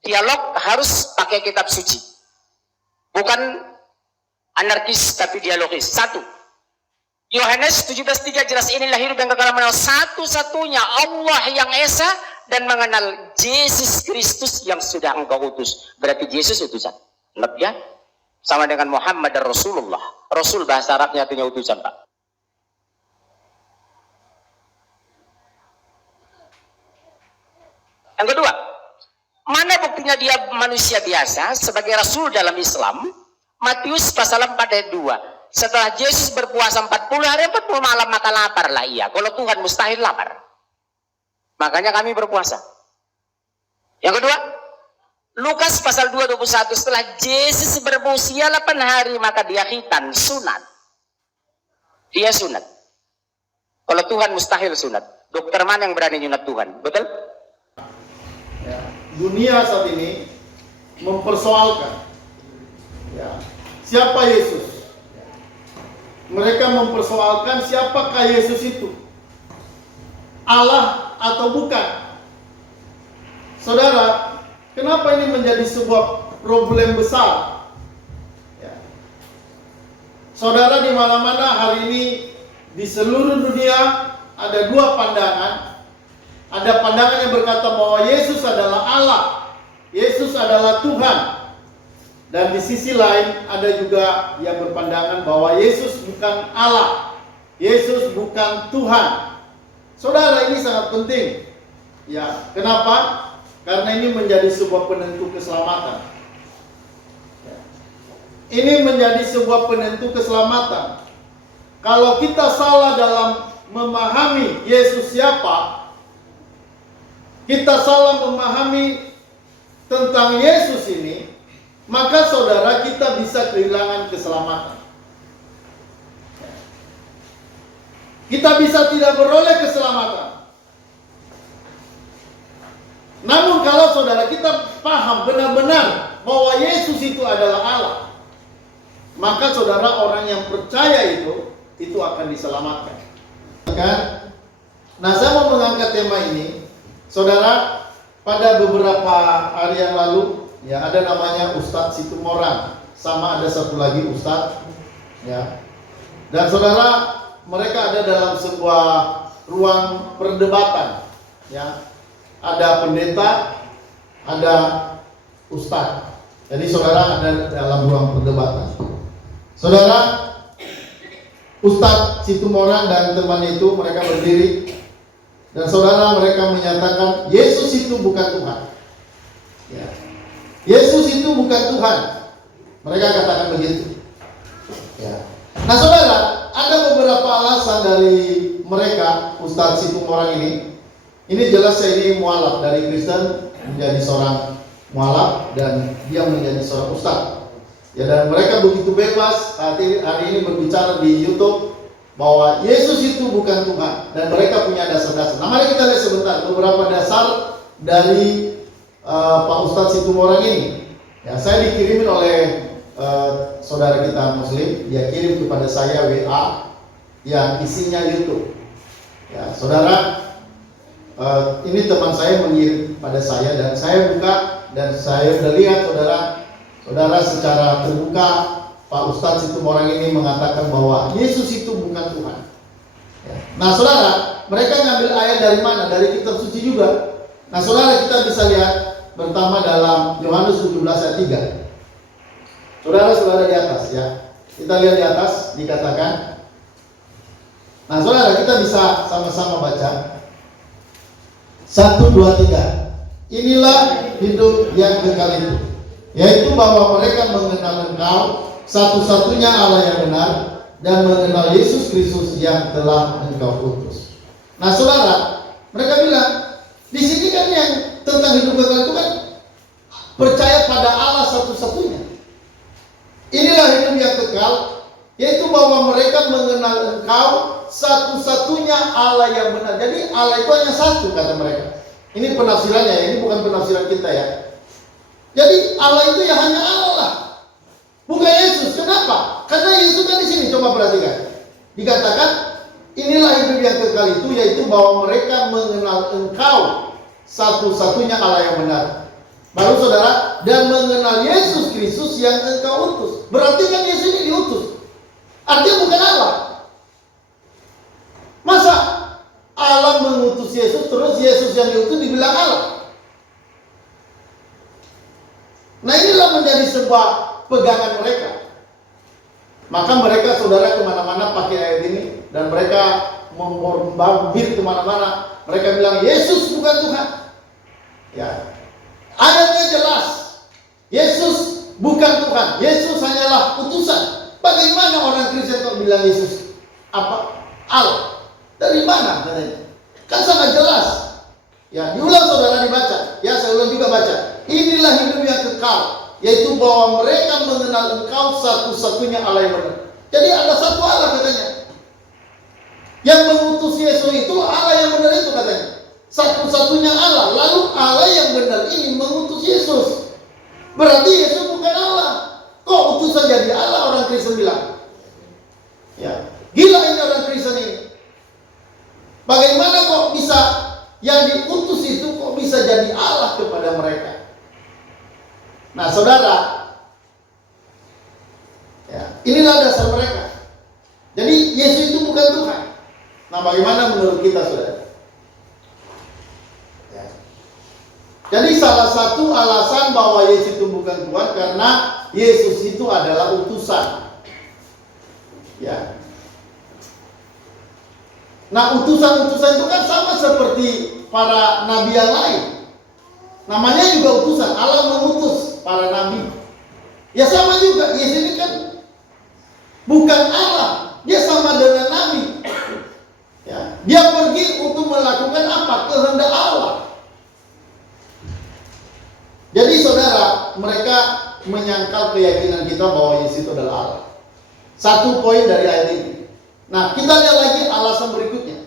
dialog harus pakai kitab suci. Bukan anarkis tapi dialogis. Satu, Yohanes 17:3 jelas, inilah hidup yang kekal, mengenal satu-satunya Allah yang Esa dan mengenal Yesus Kristus yang sudah engkau utus. Berarti Yesus utusan. Ingat ya? Sama dengan Muhammad dan Rasulullah. Rasul bahasa Arabnya artinya utusan, Pak. Yang kedua, mana buktinya dia manusia biasa sebagai Rasul dalam Islam? Matius pasal 4 ayat 2. Setelah Yesus berpuasa 40 hari 40 malam maka laparlah ia. Kalau Tuhan mustahil lapar. Makanya kami berpuasa. Yang kedua, Lukas pasal 2:21, setelah Yesus berusia 8 hari maka dia khitan, sunat. Dia sunat. Kalau Tuhan mustahil sunat. Dokter mana yang berani nyunat Tuhan? Betul? Ya, dunia saat ini mempersoalkan siapa Yesus. Mereka mempersoalkan siapakah Yesus itu, Allah atau bukan. Saudara, kenapa ini menjadi sebuah problem besar? Ya. Saudara, di mana-mana hari ini di seluruh dunia ada dua pandangan. Ada pandangan yang berkata bahwa Yesus adalah Allah, Yesus adalah Tuhan. Dan di sisi lain ada juga yang berpandangan bahwa Yesus bukan Allah, Yesus bukan Tuhan. Saudara, ini sangat penting. Ya, kenapa? Karena ini menjadi sebuah penentu keselamatan. Ya. Ini menjadi sebuah penentu keselamatan. Kalau kita salah dalam memahami Yesus siapa, kita salah memahami tentang Yesus ini, maka saudara kita bisa kehilangan keselamatan. Kita bisa tidak beroleh keselamatan. Namun kalau saudara kita paham benar-benar bahwa Yesus itu adalah Allah, maka saudara, orang yang percaya itu akan diselamatkan. Nah, saya mau mengangkat tema ini, saudara. Pada beberapa hari yang lalu, ya, ada namanya Ustadz Situmorang, sama ada satu lagi Ustadz, ya. Dan saudara, mereka ada dalam sebuah ruang perdebatan, ya. Ada pendeta, ada Ustadz. Jadi saudara ada dalam ruang perdebatan. Saudara, Ustadz Situmorang dan temannya itu mereka berdiri. Dan saudara, mereka menyatakan Yesus itu bukan Tuhan. Ya. Yesus itu bukan Tuhan. Mereka katakan begitu. Ya. Nah saudara, ada beberapa alasan dari mereka, Ustadz Situmorang ini. Ini jelas ini mualaf, dari Kristen menjadi seorang mualaf dan dia menjadi seorang ustadz. Ya, dan mereka begitu bebas hari ini berbicara di YouTube bahwa Yesus itu bukan Tuhan, dan mereka punya dasar-dasar. Nah, mari kita lihat sebentar beberapa dasar dari Pak Ustadz Situmorang ini. Ya, saya dikirimin oleh saudara kita Muslim, dia kirim kepada saya WA yang isinya YouTube. Ya, saudara, ini teman saya mengirim pada saya dan saya buka dan saya sudah lihat, saudara secara terbuka Pak Ustadz Situmorang ini mengatakan bahwa Yesus itu bukan Tuhan. Ya. Nah saudara, mereka ngambil ayat dari mana? Dari kitab suci juga. Nah saudara, kita bisa lihat pertama dalam Yohanes 17 ayat 3. Saudara di atas ya. Kita lihat di atas dikatakan. Nah saudara, kita bisa sama-sama baca. 1, 2, 3. Inilah hidup yang kekal itu, yaitu bahwa mereka mengenal Engkau satu-satunya Allah yang benar dan mengenal Yesus Kristus yang telah Engkau utus. Nah saudara, mereka bilang di sini kan yang tentang hidup kekal itu kan percaya pada Allah satu-satunya. Inilah hidup yang kekal, yaitu bahwa mereka mengenal Engkau satu-satunya Allah yang benar. Jadi Allah itu hanya satu, kata mereka. Ini penafsirannya ya, ini bukan penafsiran kita ya. Jadi Allah itu ya hanya Allah, bukan Yesus. Kenapa? Karena Yesus kan di sini, coba perhatikan. Dikatakan inilah hidup yang kekal itu, yaitu bahwa mereka mengenal Engkau satu-satunya Allah yang benar Baru saudara, dan mengenal Yesus Kristus yang engkau utus. Berarti kan Yesus ini diutus. Artinya bukan Allah. Masa Allah mengutus Yesus, terus Yesus yang diutus dibilang Allah? Nah, inilah menjadi sebuah pegangan mereka. Maka mereka saudara kemana-mana pakai ayat ini, dan mereka membabir kemana-mana. Mereka bilang Yesus bukan Tuhan. Ya, ayatnya jelas. Yesus bukan Tuhan. Yesus hanyalah utusan. Bagaimana orang Kristen kok bilang Yesus apa? Allah. Dari mana katanya? Kan sangat jelas. Ya, diulang saudara dibaca. Ya, saya ulang juga baca. Inilah hidup yang kekal, yaitu bahwa mereka mengenal engkau satu-satunya Allah yang benar. Jadi ada satu Allah katanya. Yang mengutus Yesus itu Allah yang benar itu katanya. Satu-satunya Allah. Lalu Allah yang benar ini mengutus Yesus. Berarti Yesus bukan Allah. Kok utusan jadi Allah, orang Kristen bilang? Ya, gila ini orang Kristen ini. Bagaimana kok bisa yang diutus itu kok bisa jadi Allah kepada mereka? Nah, saudara, ya, inilah dasar mereka. Jadi Yesus itu bukan Tuhan. Nah, bagaimana menurut kita, saudara? Ya. Jadi salah satu alasan bahwa Yesus itu bukan Tuhan karena Yesus itu adalah utusan. Ya. Nah, utusan-utusan itu kan sama seperti para nabi yang lain. Namanya juga utusan. Allah mengutus para nabi. Ya sama juga. Yesus ini kan bukan Allah. Dia sama dengan nabi. Ya. Dia pergi untuk melakukan apa? Kehendak Allah. Jadi saudara, mereka menyangkal keyakinan kita bahwa Yesus itu adalah Allah. Satu poin dari ayat ini. Nah, kita lihat lagi alasan berikutnya.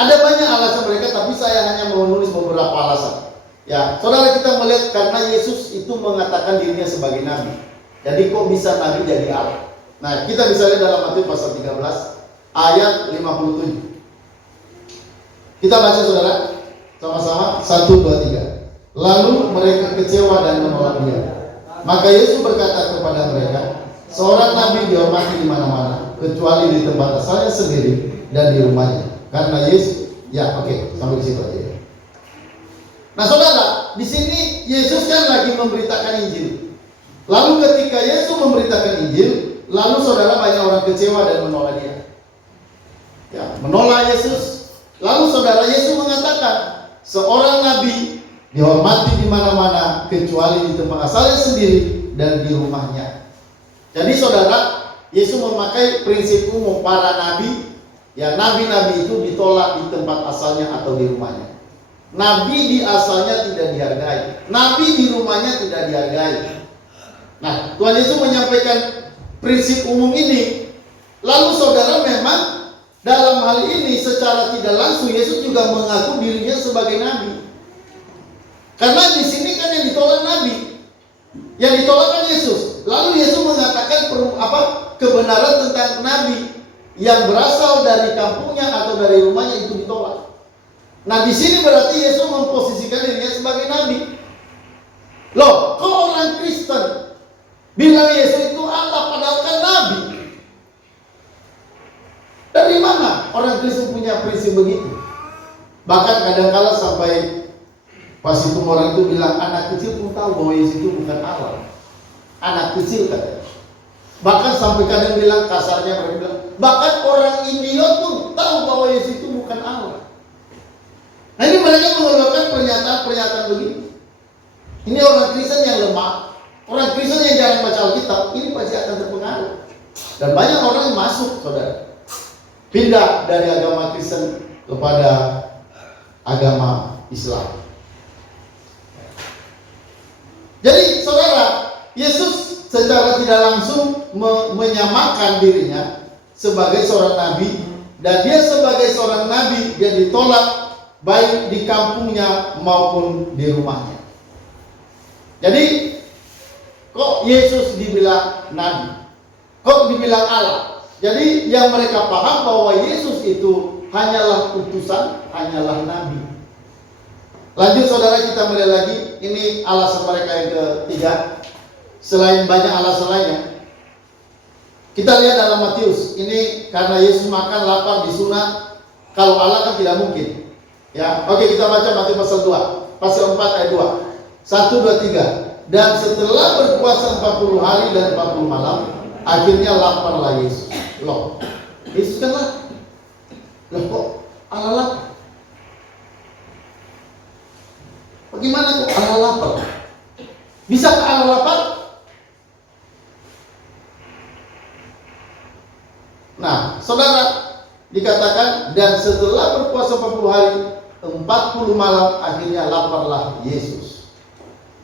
Ada banyak alasan mereka, tapi saya hanya mau menulis beberapa alasan. Ya, saudara, kita melihat karena Yesus itu mengatakan dirinya sebagai nabi. Jadi kok bisa nabi jadi Allah? Nah, kita bisa lihat dalam Matius pasal 13 ayat 57. Kita baca saudara, sama-sama 1, 2, 3. Lalu mereka kecewa dan menolak dia. Maka Yesus berkata kepada mereka, seorang nabi dihormati di mana-mana, kecuali di tempat asalnya sendiri dan di rumahnya. Karena Yesus, ya oke, sampai di situ aja. Nah saudara, di sini Yesus kan lagi memberitakan Injil. Lalu ketika Yesus memberitakan Injil, lalu saudara banyak orang kecewa dan menolak dia. Ya, menolak Yesus. Lalu saudara, Yesus mengatakan, seorang nabi dihormati di mana-mana, kecuali di tempat asalnya sendiri dan di rumahnya. Jadi saudara, Yesus memakai prinsip umum para nabi. Ya, nabi-nabi itu ditolak di tempat asalnya atau di rumahnya. Nabi di asalnya tidak dihargai, nabi di rumahnya tidak dihargai. Nah, Tuhan Yesus menyampaikan prinsip umum ini. Lalu saudara, memang dalam hal ini secara tidak langsung Yesus juga mengaku dirinya sebagai nabi. Karena di sini kan yang ditolak nabi, yang ditolak kan Yesus. Lalu Yesus mengatakan kebenaran tentang nabi yang berasal dari kampungnya atau dari rumahnya itu ditolak. Nah, di sini berarti Yesus memposisikan dirinya sebagai nabi. Loh, kok orang Kristen bilang Yesus itu Allah padahal kan nabi? Dari mana orang Kristen punya prinsip begitu? Bahkan kadang-kala sampai pas itu orang itu bilang, anak kecil pun tahu bahwa Yesus itu bukan Allah. Anak kecil katanya. Bahkan sampai kadang bilang kasarnya, mereka bilang, bahkan orang India pun tahu bahwa Yesus itu bukan Allah. Nah, ini mereka mengeluarkan pernyataan-pernyataan begini. Ini orang Kristen yang lemah, orang Kristen yang jarang baca Alkitab, ini pasti akan terpengaruh. Dan banyak orang yang masuk, saudara, pindah dari agama Kristen kepada agama Islam. Jadi saudara, Yesus secara tidak langsung menyamakan dirinya sebagai seorang nabi, dan dia sebagai seorang nabi dia ditolak baik di kampungnya maupun di rumahnya. Jadi kok Yesus dibilang nabi, kok dibilang Allah? Jadi yang mereka paham bahwa Yesus itu hanyalah utusan, hanyalah nabi. Lanjut saudara, kita melihat lagi, ini alasan mereka yang ketiga. Selain banyak alasan lainnya, kita lihat dalam Matius. Ini karena Yesus makan, lapar, disunat. Kalau Allah kan tidak mungkin. Ya, oke, kita baca Matius pasal 2, pasal 4 ayat 2. 1, 2, 3. Dan setelah berpuasa 40 hari dan 40 malam, akhirnya laparlah Yesus. Loh, Yesus kan lapar. Loh, kok Allah lapar? Bagaimana kok Allah lapar? Bisakah Allah lapar? Nah, saudara, dikatakan dan setelah berpuasa 40 hari 40 malam akhirnya laparlah Yesus.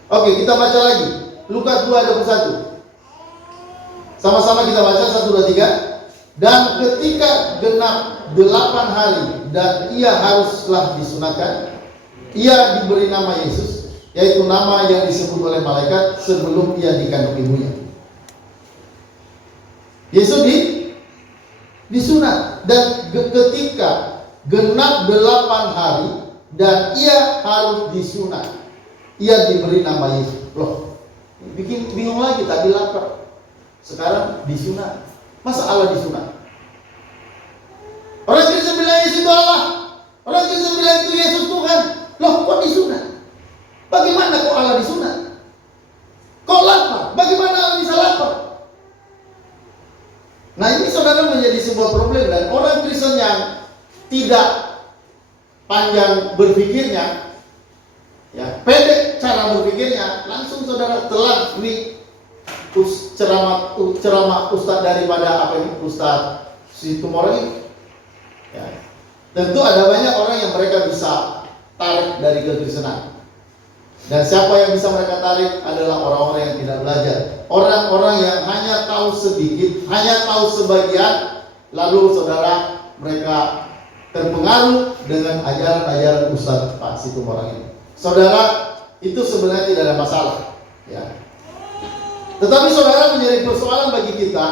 Oke, kita baca lagi Lukas 2:21. Sama-sama kita baca 1, 2, 3. Dan ketika genap 8 hari dan ia haruslah disunatkan, ia diberi nama Yesus, yaitu nama yang disebut oleh malaikat sebelum ia dikandung ibunya. Yesus disunat, dan ketika genap 8 hari dan ia harus disunat, ia diberi nama Yesus. Loh, bikin bingung lagi, tadi lapar, sekarang disunat. Masa Allah disunat? Orang Kristen bilang Yesus itu Allah, orang Kristen bilang itu Yesus Tuhan. Loh, kok disunat? Bagaimana kok Allah disunat? Kok lapar? Bagaimana Allah bisa lapar? Nah, ini saudara menjadi sebuah problem, dan orang Kristen yang tidak panjang berpikirnya, ya pendek cara berpikirnya, langsung saudara telan ini ceramah ustadz daripada apa ini, ustadz Situmorang ini. Ya. Tentu ada banyak orang yang mereka bisa tarik dari kekristenan. Dan siapa yang bisa mereka tarik adalah orang-orang yang tidak belajar. Orang-orang yang hanya tahu sedikit, hanya tahu sebagian, lalu saudara mereka terpengaruh dengan ajaran-ajaran Ustaz Pak Situmorang ini. Saudara, itu sebenarnya tidak ada masalah, ya. Tetapi saudara, menjadi persoalan bagi kita,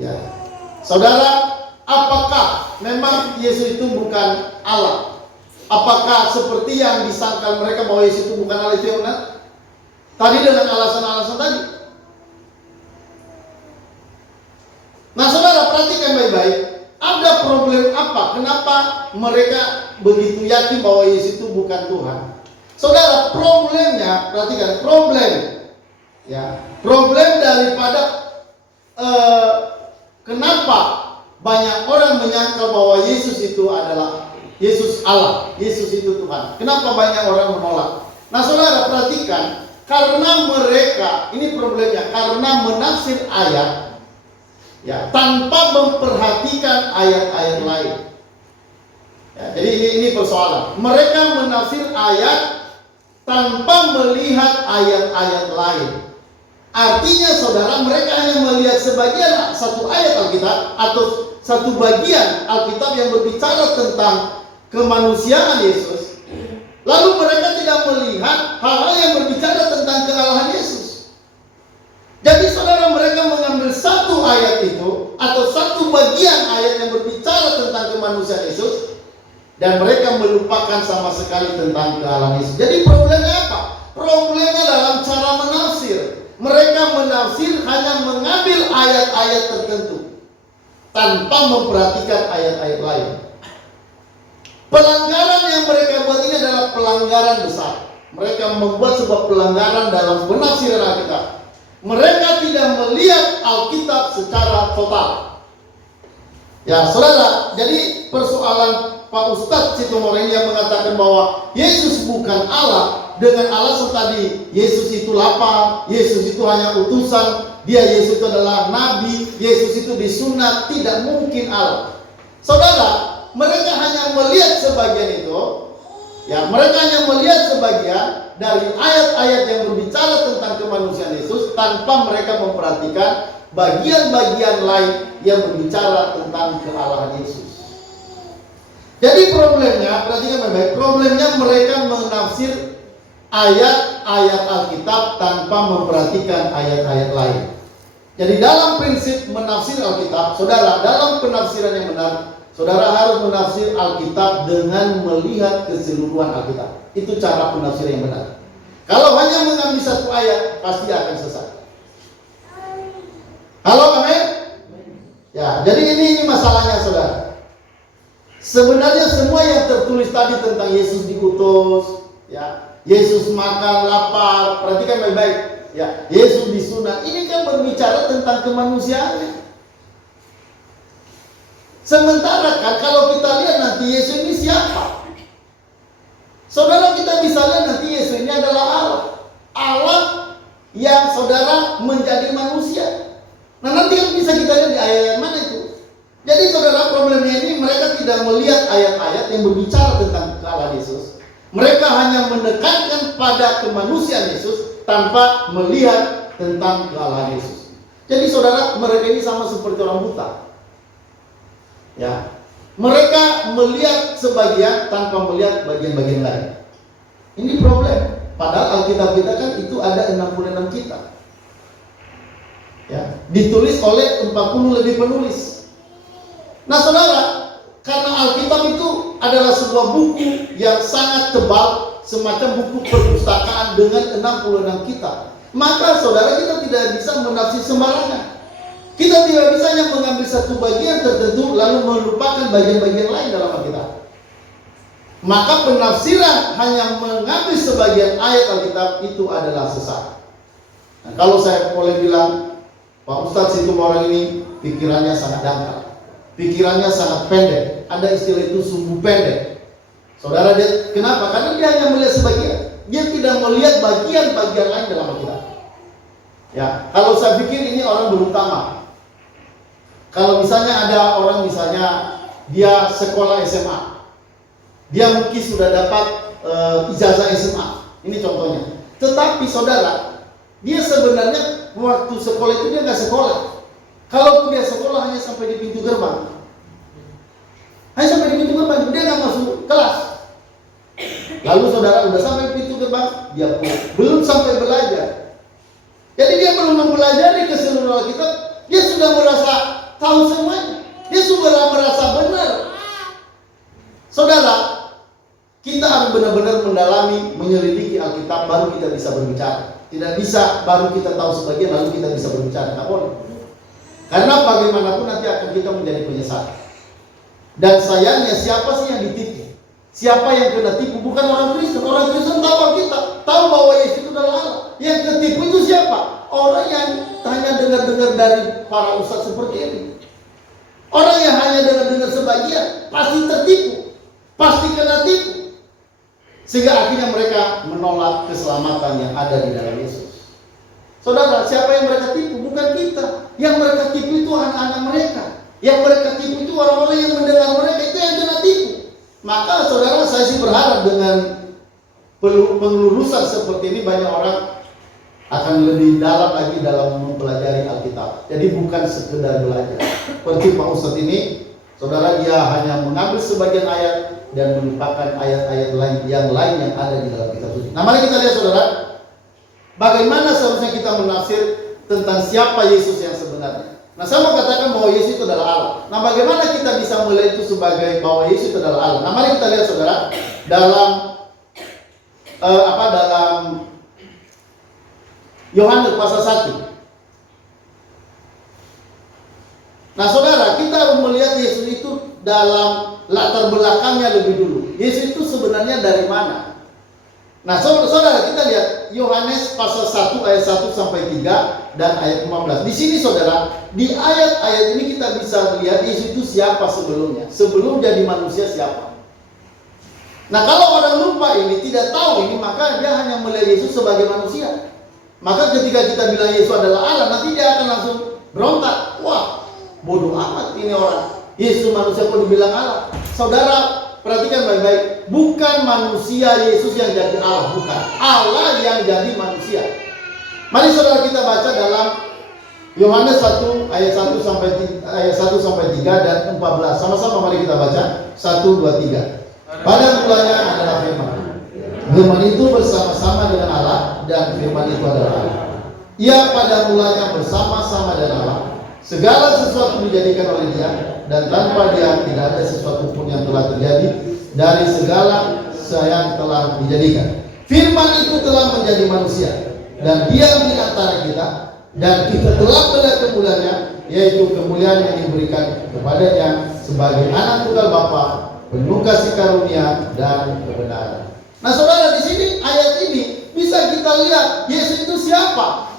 ya. Saudara, apakah memang Yesus itu bukan Allah? Apakah seperti yang disangka mereka bahwa Yesus itu bukan Allah, itu yang benar? Tadi dengan alasan-alasan tadi. Nah saudara, perhatikan baik-baik. Ada problem apa? Kenapa mereka begitu yakin bahwa Yesus itu bukan Tuhan? Saudara, problemnya, perhatikan, problem. Ya, problem daripada kenapa banyak orang menyangka bahwa Yesus itu adalah Yesus Allah, Yesus itu Tuhan. Kenapa banyak orang menolak? Nah saudara, perhatikan, karena mereka, ini problemnya, karena menafsir ayat, ya, tanpa memperhatikan ayat-ayat lain. Ya, jadi ini persoalan. Mereka menafsir ayat tanpa melihat ayat-ayat lain. Artinya saudara, mereka hanya melihat sebagian satu ayat Alkitab atau satu bagian Alkitab yang berbicara tentang kemanusiaan Yesus, lalu mereka tidak melihat hal-hal yang berbicara tentang kealahan Yesus. Jadi saudara, mereka mengambil satu ayat itu atau satu bagian ayat yang berbicara tentang kemanusiaan Yesus, dan mereka melupakan sama sekali tentang kealahan Yesus. Jadi problemnya apa? Problemnya dalam cara menafsir. Mereka menafsir hanya mengambil ayat-ayat tertentu tanpa memperhatikan ayat-ayat lain. Pelanggaran yang mereka buat ini adalah pelanggaran besar. Mereka membuat sebuah pelanggaran dalam penafsiran Alkitab. Mereka tidak melihat Alkitab secara total. Ya saudara, jadi persoalan Pak Ustadz Situmorang yang mengatakan bahwa Yesus bukan Allah dengan alasan tadi, Yesus itu lapar, Yesus itu hanya utusan, Yesus itu adalah nabi, Yesus itu disunat, tidak mungkin Allah. Saudara, mereka hanya melihat sebagian itu, ya, mereka hanya melihat sebagian dari ayat-ayat yang berbicara tentang kemanusiaan Yesus tanpa mereka memperhatikan bagian-bagian lain yang berbicara tentang kealahan Yesus. Jadi problemnya, perhatikan baik-baik, problemnya mereka menafsir ayat-ayat Alkitab tanpa memperhatikan ayat-ayat lain. Jadi dalam prinsip menafsir Alkitab, saudara, dalam penafsiran yang benar, Saudara harus menafsir Alkitab dengan melihat keseluruhan Alkitab. Itu cara penafsiran yang benar. Kalau hanya mengambil satu ayat, pasti akan sesat. Halo, amin? Ya, jadi ini masalahnya, saudara. Sebenarnya semua yang tertulis tadi tentang Yesus diutus, ya, Yesus makan lapar, perhatikan baik-baik, ya, Yesus disunat, ini kan berbicara tentang kemanusiaan. Sementara kan kalau kita lihat nanti Yesus ini siapa? Saudara, kita bisa lihat nanti Yesus ini adalah Allah. Allah yang saudara menjadi manusia. Nah, nanti kan bisa kita lihat di ayat mana itu. Jadi saudara, problemnya ini mereka tidak melihat ayat-ayat yang berbicara tentang Allah Yesus. Mereka hanya menekankan pada kemanusiaan Yesus tanpa melihat tentang Allah Yesus. Jadi saudara, mereka ini sama seperti orang buta. Ya, mereka melihat sebagian tanpa melihat bagian-bagian lain. Ini problem. Padahal Alkitab kita kan itu ada 66 kitab. Ya, ditulis oleh 40 lebih penulis. Nah saudara, karena Alkitab itu adalah sebuah buku yang sangat tebal, semacam buku perpustakaan dengan 66 kitab, maka saudara, kita tidak bisa menafsir sembarangan. Kita tidak bisa hanya mengambil satu bagian tertentu lalu melupakan bagian-bagian lain dalam Alkitab. Maka penafsiran hanya mengambil sebagian ayat Alkitab itu adalah sesat. Nah, kalau saya boleh bilang, Pak Ustadz itu orang ini pikirannya sangat dangkal, pikirannya sangat pendek. Ada istilah itu sumbu pendek. Saudara, dia kenapa? Karena dia hanya melihat sebagian. Dia tidak melihat bagian-bagian lain dalam Alkitab. Ya, kalau saya pikir ini orang belum tamat. Kalau misalnya ada orang misalnya dia sekolah SMA, dia mungkin sudah dapat ijazah SMA. Ini contohnya. Tetapi saudara, dia sebenarnya waktu sekolah itu dia nggak sekolah. Kalau dia sekolah hanya sampai di pintu gerbang, hanya sampai di pintu gerbang, dia nggak masuk kelas. Lalu saudara udah sampai pintu gerbang, dia pulang, belum sampai belajar. Jadi dia belum mempelajari keseluruhan Alkitab, dia sudah merasa tahu semuanya, dia sudah merasa benar. Saudara, kita harus benar-benar mendalami, menyelidiki Alkitab, baru kita bisa berbicara. Tidak bisa baru kita tahu sebagian lalu kita bisa berbicara, nggak boleh. Karena bagaimanapun nanti akan kita menjadi penyesat. Dan sayangnya siapa sih yang ditipu? Siapa yang kena tipu? Bukan orang Kristen. Orang Kristen tahu Alkitab, tahu bahwa Yesus itu adalah Allah. Yang ketipu itu siapa? Orang yang hanya dengar-dengar dari para ustadz seperti ini. Orang yang hanya dengar-dengar sebagian pasti tertipu, pasti kena tipu. Sehingga akhirnya mereka menolak keselamatan yang ada di dalam Yesus. Saudara, siapa yang mereka tipu? Bukan kita. Yang mereka tipu itu anak-anak mereka. Yang mereka tipu itu orang-orang yang mendengar mereka, itu yang kena tipu. Maka saudara, saya sih berharap dengan pengelurusan seperti ini banyak orang akan lebih dalam lagi dalam mempelajari Alkitab. Jadi bukan sekedar belajar. Seperti Pak Ustadz ini, saudara, dia hanya mengambil sebagian ayat dan melupakan ayat-ayat lain yang ada di dalam kitab suci. Nah, mari kita lihat saudara, bagaimana seharusnya kita menafsir tentang siapa Yesus yang sebenarnya. Nah, saya mau katakan bahwa Yesus itu adalah Allah. Nah, bagaimana kita bisa melihat itu sebagai bahwa Yesus itu adalah Allah? Nah, mari kita lihat saudara dalam dalam Yohanes pasal 1. Nah, saudara, kita harus melihat Yesus itu dalam latar belakangnya lebih dulu. Yesus itu sebenarnya dari mana? Nah, saudara, kita lihat Yohanes pasal 1 ayat 1 sampai 3 dan ayat 15. Di sini saudara, di ayat-ayat ini kita bisa lihat Yesus itu siapa sebelumnya. Sebelum jadi manusia siapa. Nah, kalau orang lupa ini, tidak tahu ini, maka dia hanya melihat Yesus sebagai manusia. Maka ketika kita bilang Yesus adalah Allah, nanti dia akan langsung berontak. Wah, bodoh amat ini orang. Yesus manusia pun dibilang Allah. Saudara, perhatikan baik-baik. Bukan manusia Yesus yang jadi Allah, bukan. Allah yang jadi manusia. Mari saudara kita baca dalam Yohanes 1 ayat 1 sampai 3 dan 14. Sama-sama mari kita baca. 1 2 3. Pada mulanya adalah firman. Firman itu bersama-sama dengan Allah dan firman itu adalah Allah. Ia pada mulanya bersama-sama dengan Allah. Segala sesuatu dijadikan oleh Dia dan tanpa Dia tidak ada sesuatu pun yang telah terjadi dari segala yang telah dijadikan. Firman itu telah menjadi manusia dan diam di antara kita, dan kita telah melihat kemuliaannya, yaitu kemuliaan yang diberikan kepadanya sebagai anak tunggal Bapa, penuh kasih karunia dan kebenaran. Nah, saudara, di sini ayat ini bisa kita lihat Yesus itu siapa.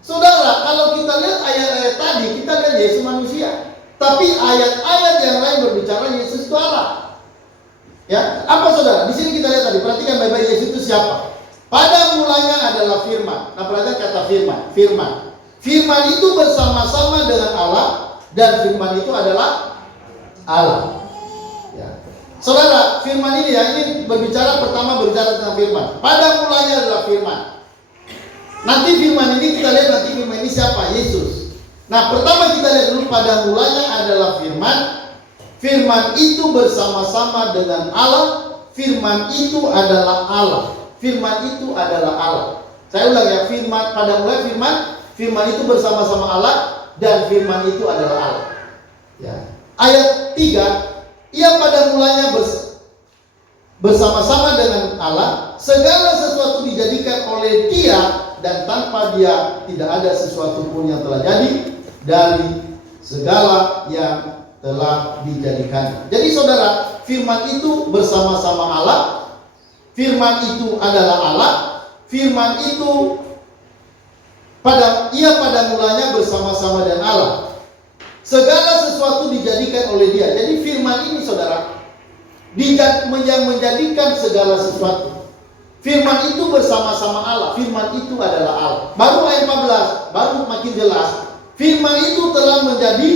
Saudara, kalau kita lihat ayat-ayat tadi, kita lihat Yesus manusia. Tapi ayat-ayat yang lain berbicara Yesus itu Allah. Ya, apa saudara? Di sini kita lihat tadi, perhatikan baik-baik, Yesus itu siapa? Pada mulanya adalah firman. Nah, perhatikan kata firman. Firman itu bersama-sama dengan Allah, dan firman itu adalah Allah. Ya. Saudara, firman ini ini berbicara tentang firman. Pada mulanya adalah firman. Nanti firman ini kita lihat, nanti firman ini siapa? Yesus. Nah, pertama kita lihat dulu, pada mulanya adalah firman. Firman itu bersama-sama dengan Allah. Firman itu adalah Allah. Firman itu adalah Allah. Saya ulang ya, firman, pada mulanya firman itu bersama-sama Allah, dan firman itu adalah Allah. Ya. Ayat 3, ia pada mulanya bersama-sama dengan Allah, segala sesuatu dijadikan oleh Dia, dan tanpa Dia tidak ada sesuatu pun yang telah jadi dari segala yang telah dijadikan. Jadi saudara, firman itu bersama-sama Allah, firman itu adalah Allah, firman itu pada mulanya bersama-sama dengan Allah. Segala sesuatu dijadikan oleh Dia. Jadi firman ini saudara, yang menjadikan segala sesuatu. Firman itu bersama-sama Allah, firman itu adalah Allah. Baru ayat 14, baru makin jelas. Firman itu telah menjadi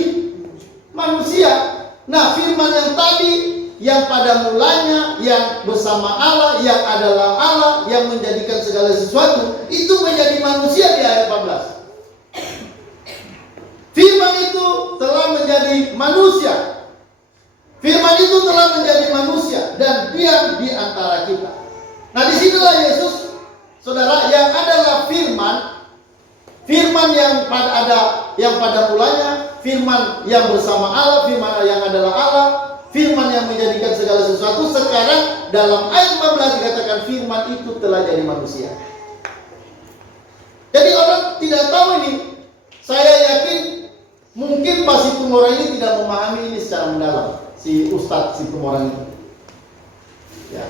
manusia. Nah, firman yang tadi, yang pada mulanya, yang bersama Allah, yang adalah Allah, yang menjadikan segala sesuatu, itu menjadi manusia di ayat 14. Firman itu telah menjadi manusia. Firman itu telah menjadi manusia dan diam di antara kita. Nah, disinilah Yesus, saudara, yang adalah firman yang pada mulanya, firman yang bersama Allah, firman yang adalah Allah, firman yang menjadikan segala sesuatu. Sekarang dalam ayat 14 dikatakan firman itu telah jadi manusia. Jadi orang tidak tahu ini. Saya yakin mungkin Pak Situmorang ini tidak memahami ini secara mendalam, si Ustadz Situmorang ini. Ya.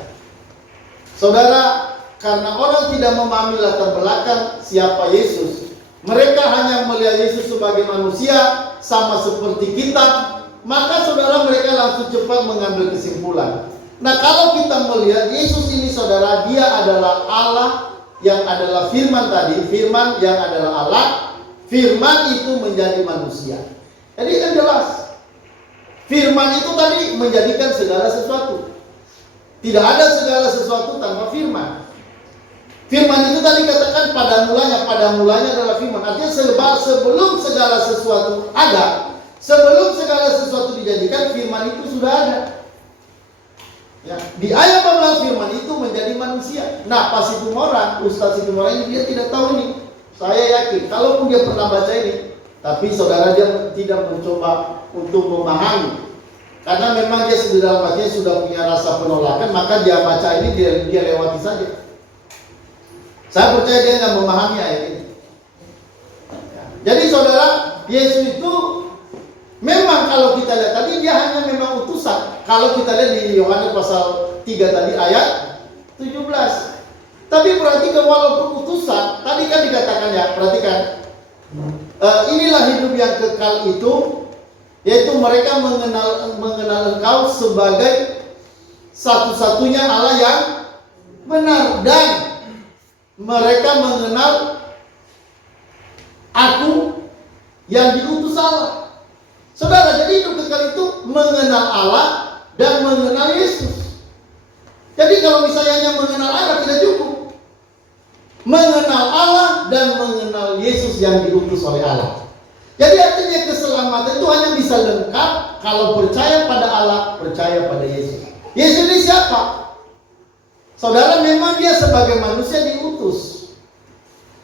Saudara, karena orang tidak memahami latar belakang siapa Yesus, mereka hanya melihat Yesus sebagai manusia sama seperti kita, maka saudara, mereka langsung cepat mengambil kesimpulan. Nah, kalau kita melihat Yesus ini saudara, Dia adalah Allah yang adalah firman tadi, firman yang adalah Allah, firman itu menjadi manusia. Jadi kan jelas, firman itu tadi menjadikan segala sesuatu. Tidak ada segala sesuatu tanpa firman. Firman itu tadi katakan pada mulanya adalah firman. Artinya sebelum segala sesuatu ada, sebelum segala sesuatu dijadikan, firman itu sudah ada. Ya, di ayat 14 firman itu menjadi manusia. Nah, Pak Situmorang, Ustaz Situmorang ini dia tidak tahu ini. Saya yakin, kalaupun dia pernah baca ini, tapi saudara dia tidak mencoba untuk memahami. Karena memang dia di dalam hatinya sudah punya rasa penolakan, maka dia baca ini, dia lewati saja. Saya percaya dia nggak memahami ayat ini. Jadi saudara, Yesus itu memang kalau kita lihat tadi dia hanya memang utusan. Kalau kita lihat di Yohanes pasal 3 tadi ayat 17. Tapi perhatikan, walaupun utusan, tadi kan dikatakan ya, perhatikan. Inilah hidup yang kekal itu, yaitu mereka mengenal Engkau sebagai satu-satunya Allah yang benar, dan mereka mengenal Aku yang diutus Allah. Saudara, jadi hidup kekal itu mengenal Allah dan mengenal Yesus. Jadi kalau misalnya hanya mengenal Allah tidak cukup. Mengenal Allah dan mengenal Yesus yang diutus oleh Allah. Jadi artinya keselamatan itu hanya bisa lengkap kalau percaya pada Allah, percaya pada Yesus. Yesus ini siapa? Saudara, memang dia sebagai manusia diutus.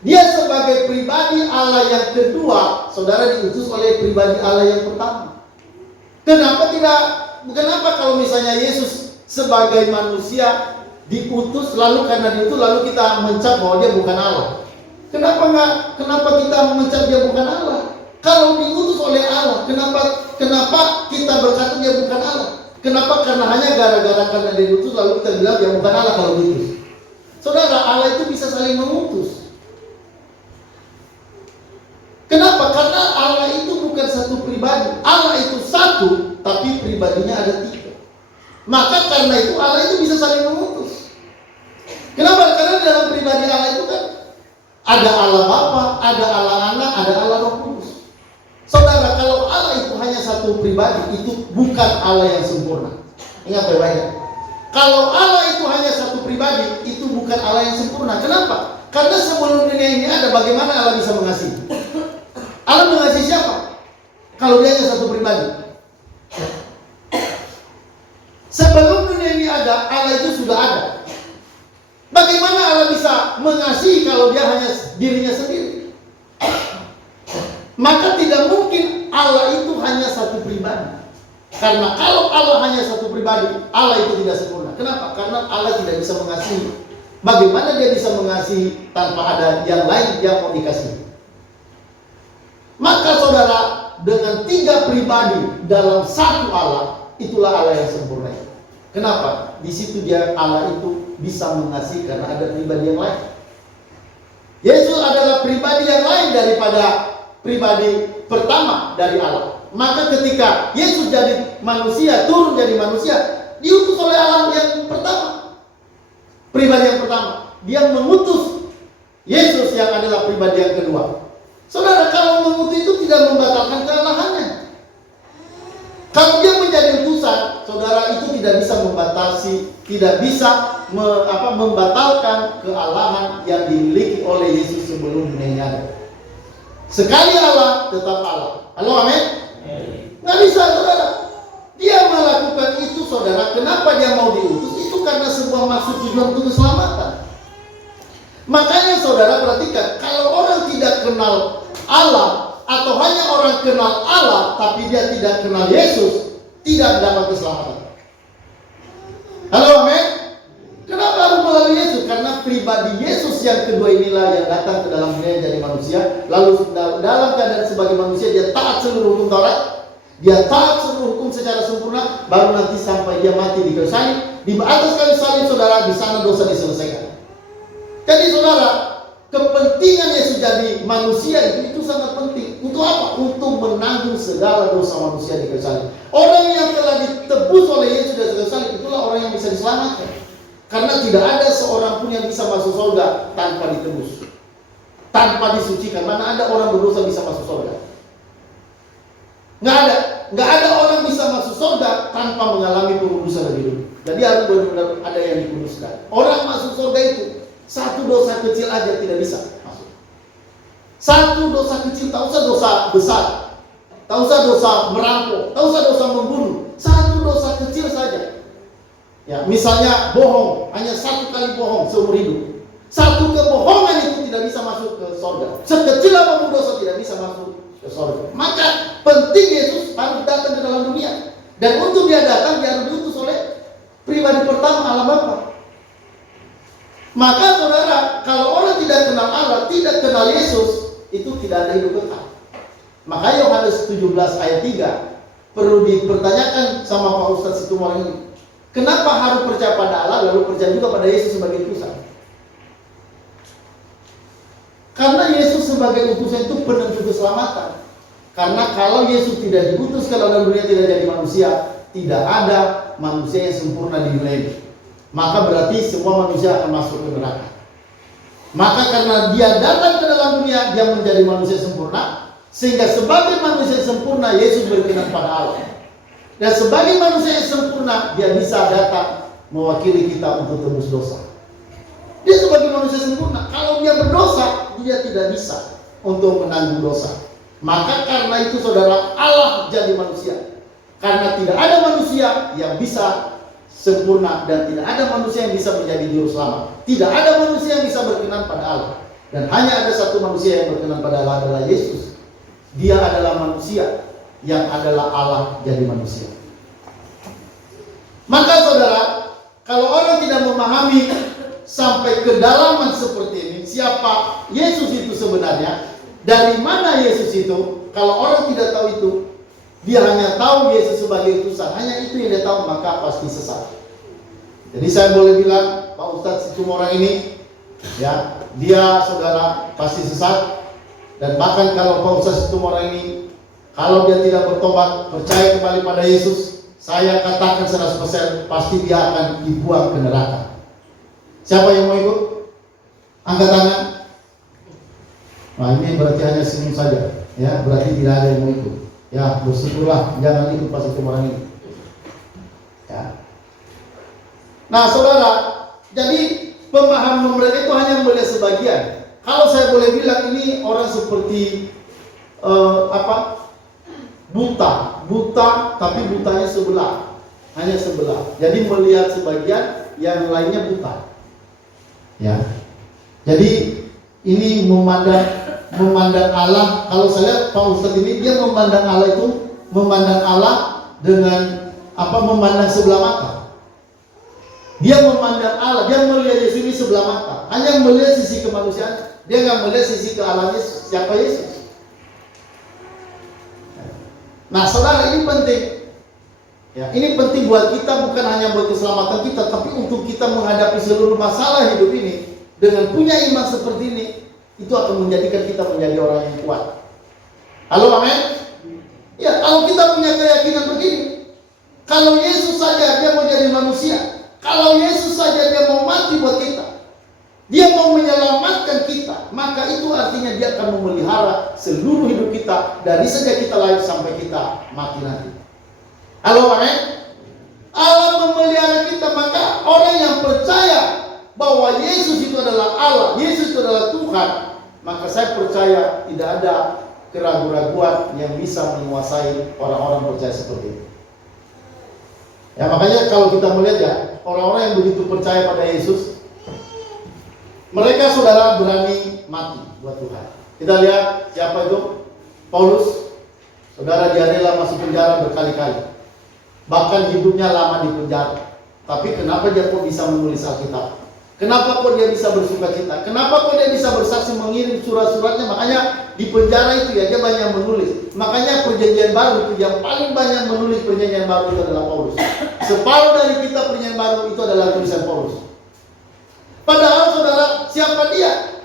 Dia sebagai pribadi Allah yang kedua, saudara, diutus oleh pribadi Allah yang pertama. Kenapa kalau misalnya Yesus sebagai manusia diutus, lalu karena diutus lalu kita mencap bahwa dia bukan Allah? Kenapa kita mencap dia bukan Allah? Kalau diutus oleh Allah, kenapa kita berkata dia bukan Allah? Kenapa? Karena hanya gara-gara karena dia diutus lalu kita bilang dia bukan Allah kalau diutus. Saudara, Allah itu bisa saling mengutus. Kenapa? Karena Allah itu bukan satu pribadi. Allah itu satu, tapi pribadinya ada 3. Maka karena itu Allah itu bisa saling mengutus. Kenapa? Karena dalam pribadi Allah itu kan ada Allah Bapa, ada Allah Anak, ada Allah Roh Kudus. Saudara, kalau Allah itu hanya satu pribadi, itu bukan Allah yang sempurna. Ingat baik-baik. Kalau Allah itu hanya satu pribadi, itu bukan Allah yang sempurna. Kenapa? Karena sebelum dunia ini ada, bagaimana Allah bisa mengasihi? Allah mengasihi siapa? Kalau dia hanya satu pribadi. Sebelum dunia ini ada, Allah itu sudah ada. Bagaimana Allah bisa mengasihi kalau dia hanya dirinya sendiri? Maka tidak mungkin Allah itu hanya satu pribadi. Karena kalau Allah hanya satu pribadi, Allah itu tidak sempurna. Kenapa? Karena Allah tidak bisa mengasihi. Bagaimana dia bisa mengasihi tanpa ada yang lain yang mau dikasihi? Maka saudara, dengan 3 pribadi dalam satu Allah, itulah Allah yang sempurna. Kenapa? Di situ dia Allah itu bisa mengasihi karena ada pribadi yang lain. Yesus adalah pribadi yang lain daripada pribadi pertama dari Allah. Maka ketika Yesus jadi manusia, turun jadi manusia, diutus oleh Allah yang pertama. Pribadi yang pertama. Dia mengutus Yesus yang adalah pribadi yang kedua. Saudara, kalau mengutus itu tidak membatalkan kealahannya. Kalau dia menjadi utusan, saudara, itu tidak bisa membatalkan kealahan yang dimiliki oleh Yesus sebelum dunia ini ada. Sekali Allah, tetap Allah. Halo, amin? Nggak bisa, saudara. Dia melakukan itu, saudara. Kenapa dia mau diutus? Itu karena sebuah maksud tujuan untuk keselamatan. Makanya saudara perhatikan, kalau orang tidak kenal Allah, atau hanya orang kenal Allah tapi dia tidak kenal Yesus, tidak dapat keselamatan. Halo, amin? Kenapa harus melalui Yesus? Karena pribadi Yesus yang kedua inilah yang datang ke dalam dunia jadi manusia. Lalu dalam keadaan sebagai manusia dia taat seluruh hukum Taurat, dia taat seluruh hukum secara sempurna, baru nanti sampai dia mati di kayu salib. Di atas kayu salib, saudara, di sana dosa diselesaikan. Jadi saudara, kepentingan Yesus jadi manusia itu sangat penting. Untuk apa? Untuk menanggung segala dosa manusia di kayu salib. Orang yang telah ditebus oleh Yesus di kayu salib, itulah orang yang bisa diselamatkan. Karena tidak ada seorang pun yang bisa masuk surga tanpa ditebus, tanpa disucikan. Mana ada orang berdosa bisa masuk surga? Nggak ada orang bisa masuk surga tanpa mengalami pengudusan lebih dulu. Jadi harus benar-benar ada yang dikuduskan. Orang masuk surga itu satu dosa kecil aja tidak bisa masuk. Satu dosa kecil, tak usah dosa besar, tak usah dosa merampok, tak usah dosa membunuh. Satu dosa kecil saja. Ya, misalnya bohong, hanya 1 kali bohong seumur hidup. Satu kebohongan itu tidak bisa masuk ke surga. Sekecil apapun dosa tidak bisa masuk ke surga. Maka penting Yesus harus datang ke dalam dunia. Dan untuk dia datang, dia harus diutus oleh pribadi pertama, Allah Bapa. Maka saudara, kalau orang tidak kenal Allah, tidak kenal Yesus, itu tidak ada hidup kekal. Maka Yohanes 17 ayat 3 perlu dipertanyakan sama Pak Ustadz Situmorang ini. Kenapa harus percaya pada Allah lalu percaya juga pada Yesus sebagai utusan? Karena Yesus sebagai utusan itu penentu keselamatan. Karena kalau Yesus tidak diutus ke dalam dunia, tidak jadi manusia, tidak ada manusia yang sempurna di dunia ini. Maka berarti semua manusia akan masuk ke neraka. Maka karena dia datang ke dalam dunia, dia menjadi manusia sempurna. Sehingga sebagai manusia sempurna, Yesus berkenan pada Allah. Dan sebagai manusia yang sempurna, dia bisa datang mewakili kita untuk tebus dosa. Dia sebagai manusia sempurna. Kalau dia berdosa, dia tidak bisa untuk menanggung dosa. Maka karena itu saudara, Allah jadi manusia. Karena tidak ada manusia yang bisa sempurna dan tidak ada manusia yang bisa menjadi juru selamat. Tidak ada manusia yang bisa berkenan pada Allah. Dan hanya ada satu manusia yang berkenan pada Allah, adalah Yesus. Dia adalah manusia yang adalah Allah jadi manusia. Maka saudara, kalau orang tidak memahami sampai kedalaman seperti ini, siapa Yesus itu sebenarnya, dari mana Yesus itu, kalau orang tidak tahu itu, dia hanya tahu Yesus sebagai utusan, hanya itu yang dia tahu, maka pasti sesat. Jadi saya boleh bilang, Pak Ustadz Situmorang ini, ya, dia saudara pasti sesat. Dan bahkan kalau Pak Ustadz Situmorang ini, kalau dia tidak bertobat, percaya kembali pada Yesus, saya katakan 100% pasti dia akan dibuang ke neraka. Siapa yang mau ikut? Angkat tangan. Nah, ini berarti hanya senyum saja, ya, berarti tidak ada yang mau ikut. Ya, bersyukurlah, jangan ikut Pak Situmorang ini. Ya. Nah, saudara, jadi pemahaman mereka itu hanya melihat sebagian. Kalau saya boleh bilang ini orang seperti buta, tapi butanya sebelah, hanya sebelah. Jadi melihat sebagian, yang lainnya buta. Ya, jadi ini memandang Allah. Kalau saya lihat Pak Ustadz ini, dia memandang Allah itu memandang Allah dengan memandang sebelah mata. Dia memandang Allah, dia melihat Yesus ini sebelah mata, hanya melihat sisi kemanusiaan, dia nggak melihat sisi ke Allahnya siapa Yesus. Nah, saudara, ini penting. Ya, ini penting buat kita, bukan hanya buat keselamatan kita, tapi untuk kita menghadapi seluruh masalah hidup ini dengan punya iman seperti ini, itu akan menjadikan kita menjadi orang yang kuat. Halo, amin. Ya, kalau kita punya keyakinan begini, kalau Yesus saja dia mau jadi manusia, kalau Yesus saja dia mau mati buat kita, dia mau menyelamatkan kita, maka itu artinya dia akan memelihara seluruh hidup kita dari sejak kita lahir sampai kita mati nanti. Halo, amin. Allah memelihara kita, maka orang yang percaya bahwa Yesus itu adalah Allah, Yesus itu adalah Tuhan, maka saya percaya tidak ada keraguan-raguan yang bisa menguasai orang-orang percaya seperti itu. Ya, makanya kalau kita melihat ya, orang-orang yang begitu percaya pada Yesus, mereka saudara berani mati buat Tuhan. Kita lihat siapa itu? Paulus. Saudara, dia rela masuk penjara berkali-kali. Bahkan hidupnya lama di penjara. Tapi kenapa dia kok bisa menulis Alkitab? Kenapa kok dia bisa bersukacita? Kenapa kok dia bisa bersaksi mengirim surat-suratnya? Makanya di penjara itu ya dia banyak menulis. Makanya perjanjian baru itu yang paling banyak menulis perjanjian baru itu adalah Paulus. Separuh dari kitab perjanjian baru itu adalah tulisan Paulus. Padahal saudara, siapa dia?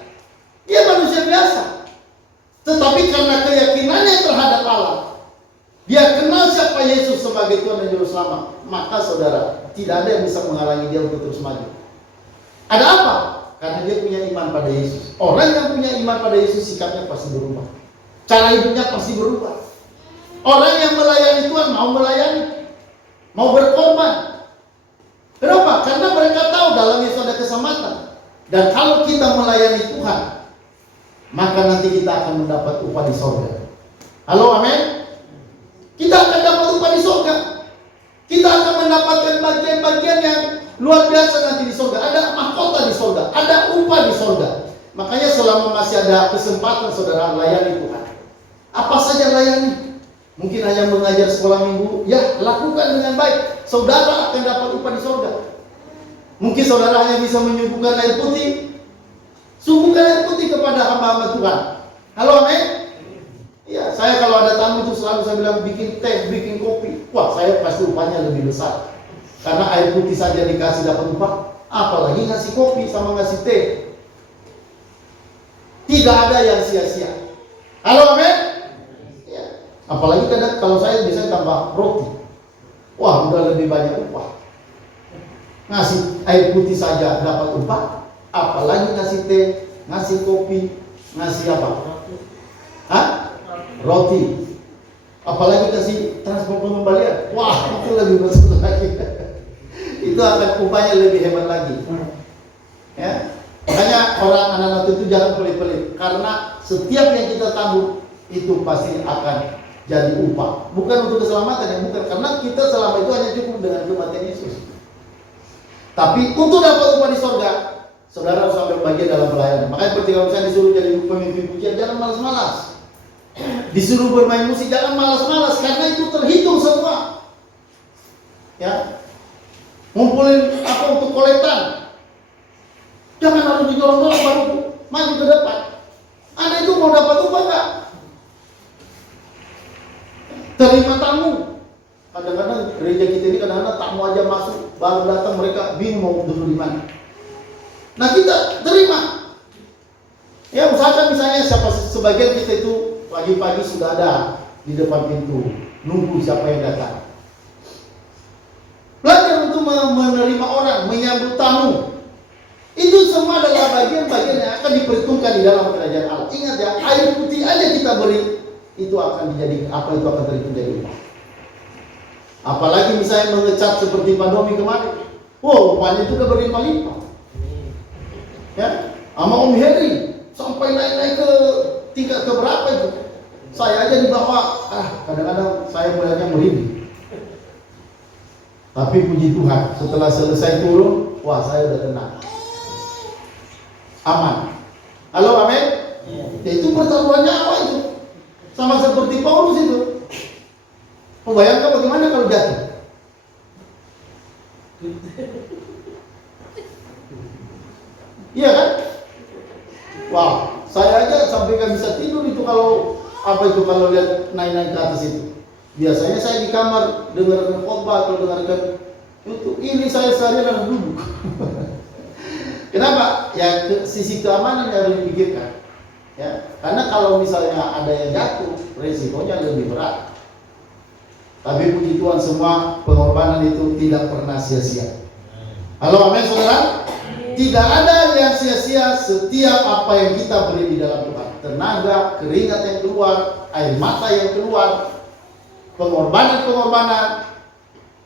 Dia manusia biasa. Tetapi karena keyakinannya terhadap Allah, dia kenal siapa Yesus sebagai Tuhan dan Juru Selamat, maka saudara, tidak ada yang bisa menghalangi dia untuk terus maju. Ada apa? Karena dia punya iman pada Yesus. Orang yang punya iman pada Yesus, sikapnya pasti berubah, cara hidupnya pasti berubah. Orang yang melayani Tuhan mau melayani, mau berkorban. Kenapa? Karena mereka tahu dalam Yesus ada keselamatan. Dan kalau kita melayani Tuhan, maka nanti kita akan mendapat upah di sorga. Halo, amin. Kita akan dapat upah di sorga. Kita akan mendapatkan bagian-bagian yang luar biasa nanti di sorga. Ada mahkota di sorga, ada upah di sorga. Makanya selama masih ada kesempatan saudara, layani Tuhan. Apa saja layani. Mungkin hanya mengajar sekolah minggu, ya lakukan dengan baik. Saudara akan dapat upah di sorga. Mungkin saudara hanya bisa menyuguhkan air putih, suguhkan air putih kepada hamba-hamba Tuhan. Halo, amin. Ya, saya kalau ada tamu itu selalu saya bilang bikin teh, bikin kopi. Wah, saya pasti upahnya lebih besar. Karena air putih saja dikasih dapat upah, apalagi ngasih kopi sama ngasih teh. Tidak ada yang sia-sia. Halo, amin. Ya. Apalagi kadang kalau saya biasanya tambah roti. Wah, udah lebih banyak upah. Ngasih air putih saja dapat upah, apalagi ngasih teh, ngasih kopi, ngasih apa? Hah? Roti. Apalagi kasih transport pengembalian. Wah, itu lebih besar lagi. Itu akan upahnya lebih hebat lagi. Ya. Makanya orang anak-anak itu jangan pelit-pelit, karena setiap yang kita tabur itu pasti akan jadi upah. Bukan untuk keselamatan, yang bukan, karena kita selama itu hanya cukup dengan kematian Yesus. Tapi untuk dapat upah di sorga, saudara harus ambil bagian dalam pelayanan. Makanya ketika misalnya disuruh jadi pemimpin pujian, jangan malas-malas. Disuruh bermain musik, jangan malas-malas karena itu terhitung semua. Ya. Ngumpulin apa untuk kolektan. Jangan harus didorong-dorong baru maju ke depan. Anda itu mau dapat upah enggak? Terima tamu. Kadang-kadang gereja kita ini kadang-kadang tamu aja masuk, baru datang mereka bingung mau duduk di mana. Nah kita terima. Ya usahakan misalnya sebagian kita itu pagi-pagi sudah ada di depan pintu, nunggu siapa yang datang. Belajar untuk menerima orang, menyambut tamu. Itu semua adalah bagian-bagian yang akan diperhitungkan di dalam kerajaan Allah. Ingat ya, air putih aja kita beri, itu akan dijadi apa itu akan terhitung jadi upah. Apalagi misalnya mengecat seperti Pak Domi kemarin. Wow, upahnya itu udah berlimpah-limpah. Ya, sama Om Henry sampai naik-naik ke tingkat keberapa itu? Saya aja di bawah, kadang-kadang saya melihatnya merinding. Tapi puji Tuhan, setelah selesai turun, wah saya udah tenang. Aman. Halo, amin? Ya, itu pertaruhan nyawa itu. Sama seperti Paulus itu. Membayangkan bagaimana kalau jatuh? Iya kan? Wah, saya aja sampai gak bisa tidur itu kalau kalau lihat naik-naik ke atas itu. Biasanya saya di kamar dengarkan khotbah atau dengarkan YouTube. Ini saya seharian duduk. Kenapa? Ya sisi keamanan yang harus dipikirkan. Ya, karena kalau misalnya ada yang jatuh, resikonya lebih berat. Tapi puji Tuhan, semua pengorbanan itu tidak pernah sia-sia. Halo, amin saudara? Tidak ada yang sia-sia setiap apa yang kita beri di dalam Tuhan. Tenaga, keringat yang keluar, air mata yang keluar, pengorbanan.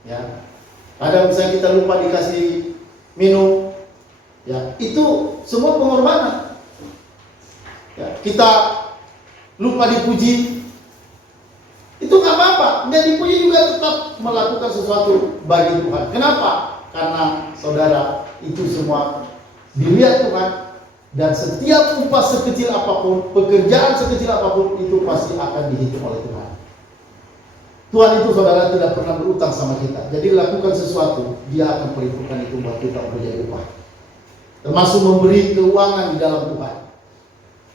Ya, ada misalnya kita lupa dikasih minum, ya itu semua pengorbanan. Ya, kita lupa dipuji, itu nggak apa-apa. Nggak dipuji juga tetap melakukan sesuatu bagi Tuhan. Kenapa? Karena saudara, itu semua dilihat Tuhan, dan setiap upah sekecil apapun, pekerjaan sekecil apapun, itu pasti akan dihitung oleh Tuhan. Tuhan itu saudara tidak pernah berutang sama kita. Jadi lakukan sesuatu, Dia akan perhitungkan itu buat kita menjadi upah. Termasuk memberi keuangan di dalam Tuhan.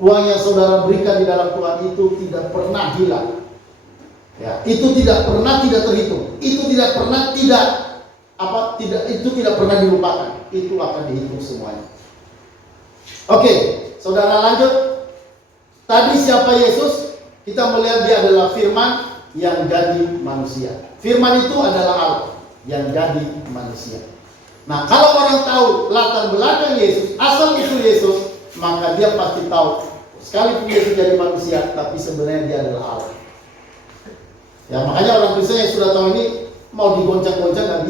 Uang yang saudara berikan di dalam Tuhan itu tidak pernah hilang. Ya, itu tidak pernah tidak terhitung. Itu tidak pernah itu tidak pernah dilupakan. Itu akan dihitung semuanya. Oke, saudara lanjut. Tadi siapa Yesus? Kita melihat Dia adalah firman yang jadi manusia. Firman itu adalah Allah yang jadi manusia. Nah, kalau orang tahu latar belakang Yesus, asal usul Yesus, maka dia pasti tahu sekalipun Yesus jadi manusia, tapi sebenarnya Dia adalah Allah. Ya, makanya orang Kristen yang sudah tahu ini mau digoncang-goncang nggak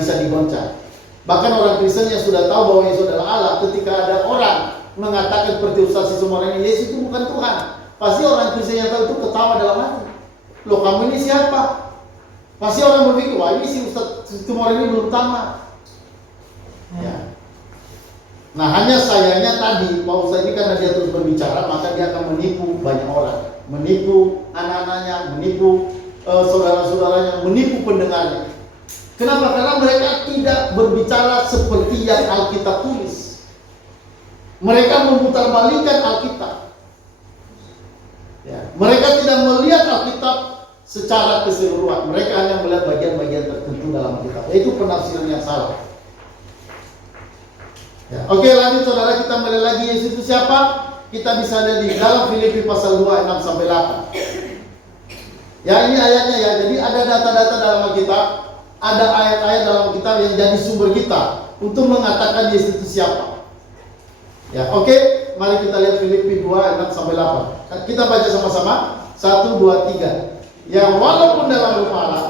bisa digoncang. Bahkan orang Kristen yang sudah tahu bahwa Yesus adalah Allah, ketika ada orang mengatakan seperti Ustaz si semua ini, Yesus itu bukan Tuhan, pasti orang Kristen yang tahu itu ketawa dalam hati. Loh, kamu ini siapa? Pasti orang berpikir, wah ini si Ustaz si semua ini belum tamat. Ya. Nah, hanya sayangnya tadi Pak Ustaz ini karena dia terus berbicara, maka dia akan menipu banyak orang, menipu anak-anaknya, menipu saudara-saudaranya, menipu pendengarnya. Kenapa? Karena mereka tidak berbicara seperti yang Alkitab tulis. Mereka memutarbalikkan Alkitab. Ya. Mereka tidak melihat Alkitab secara keseluruhan. Mereka hanya melihat bagian-bagian tertentu dalam Alkitab. Itu penafsiran yang salah. Ya. Oke, lanjut saudara, kita melihat lagi Yesus itu siapa? Kita bisa lihat di dalam Filipi pasal 2 6 sampai 8. Ya, ini ayatnya ya. Jadi ada data-data dalam Alkitab, ada ayat-ayat dalam Alkitab yang jadi sumber kita untuk mengatakan Yesus itu siapa. Ya, oke, mari kita lihat Filipi 2 6 sampai 8. Kita baca sama-sama. 1 2 3. Yang walaupun dalam rupa Allah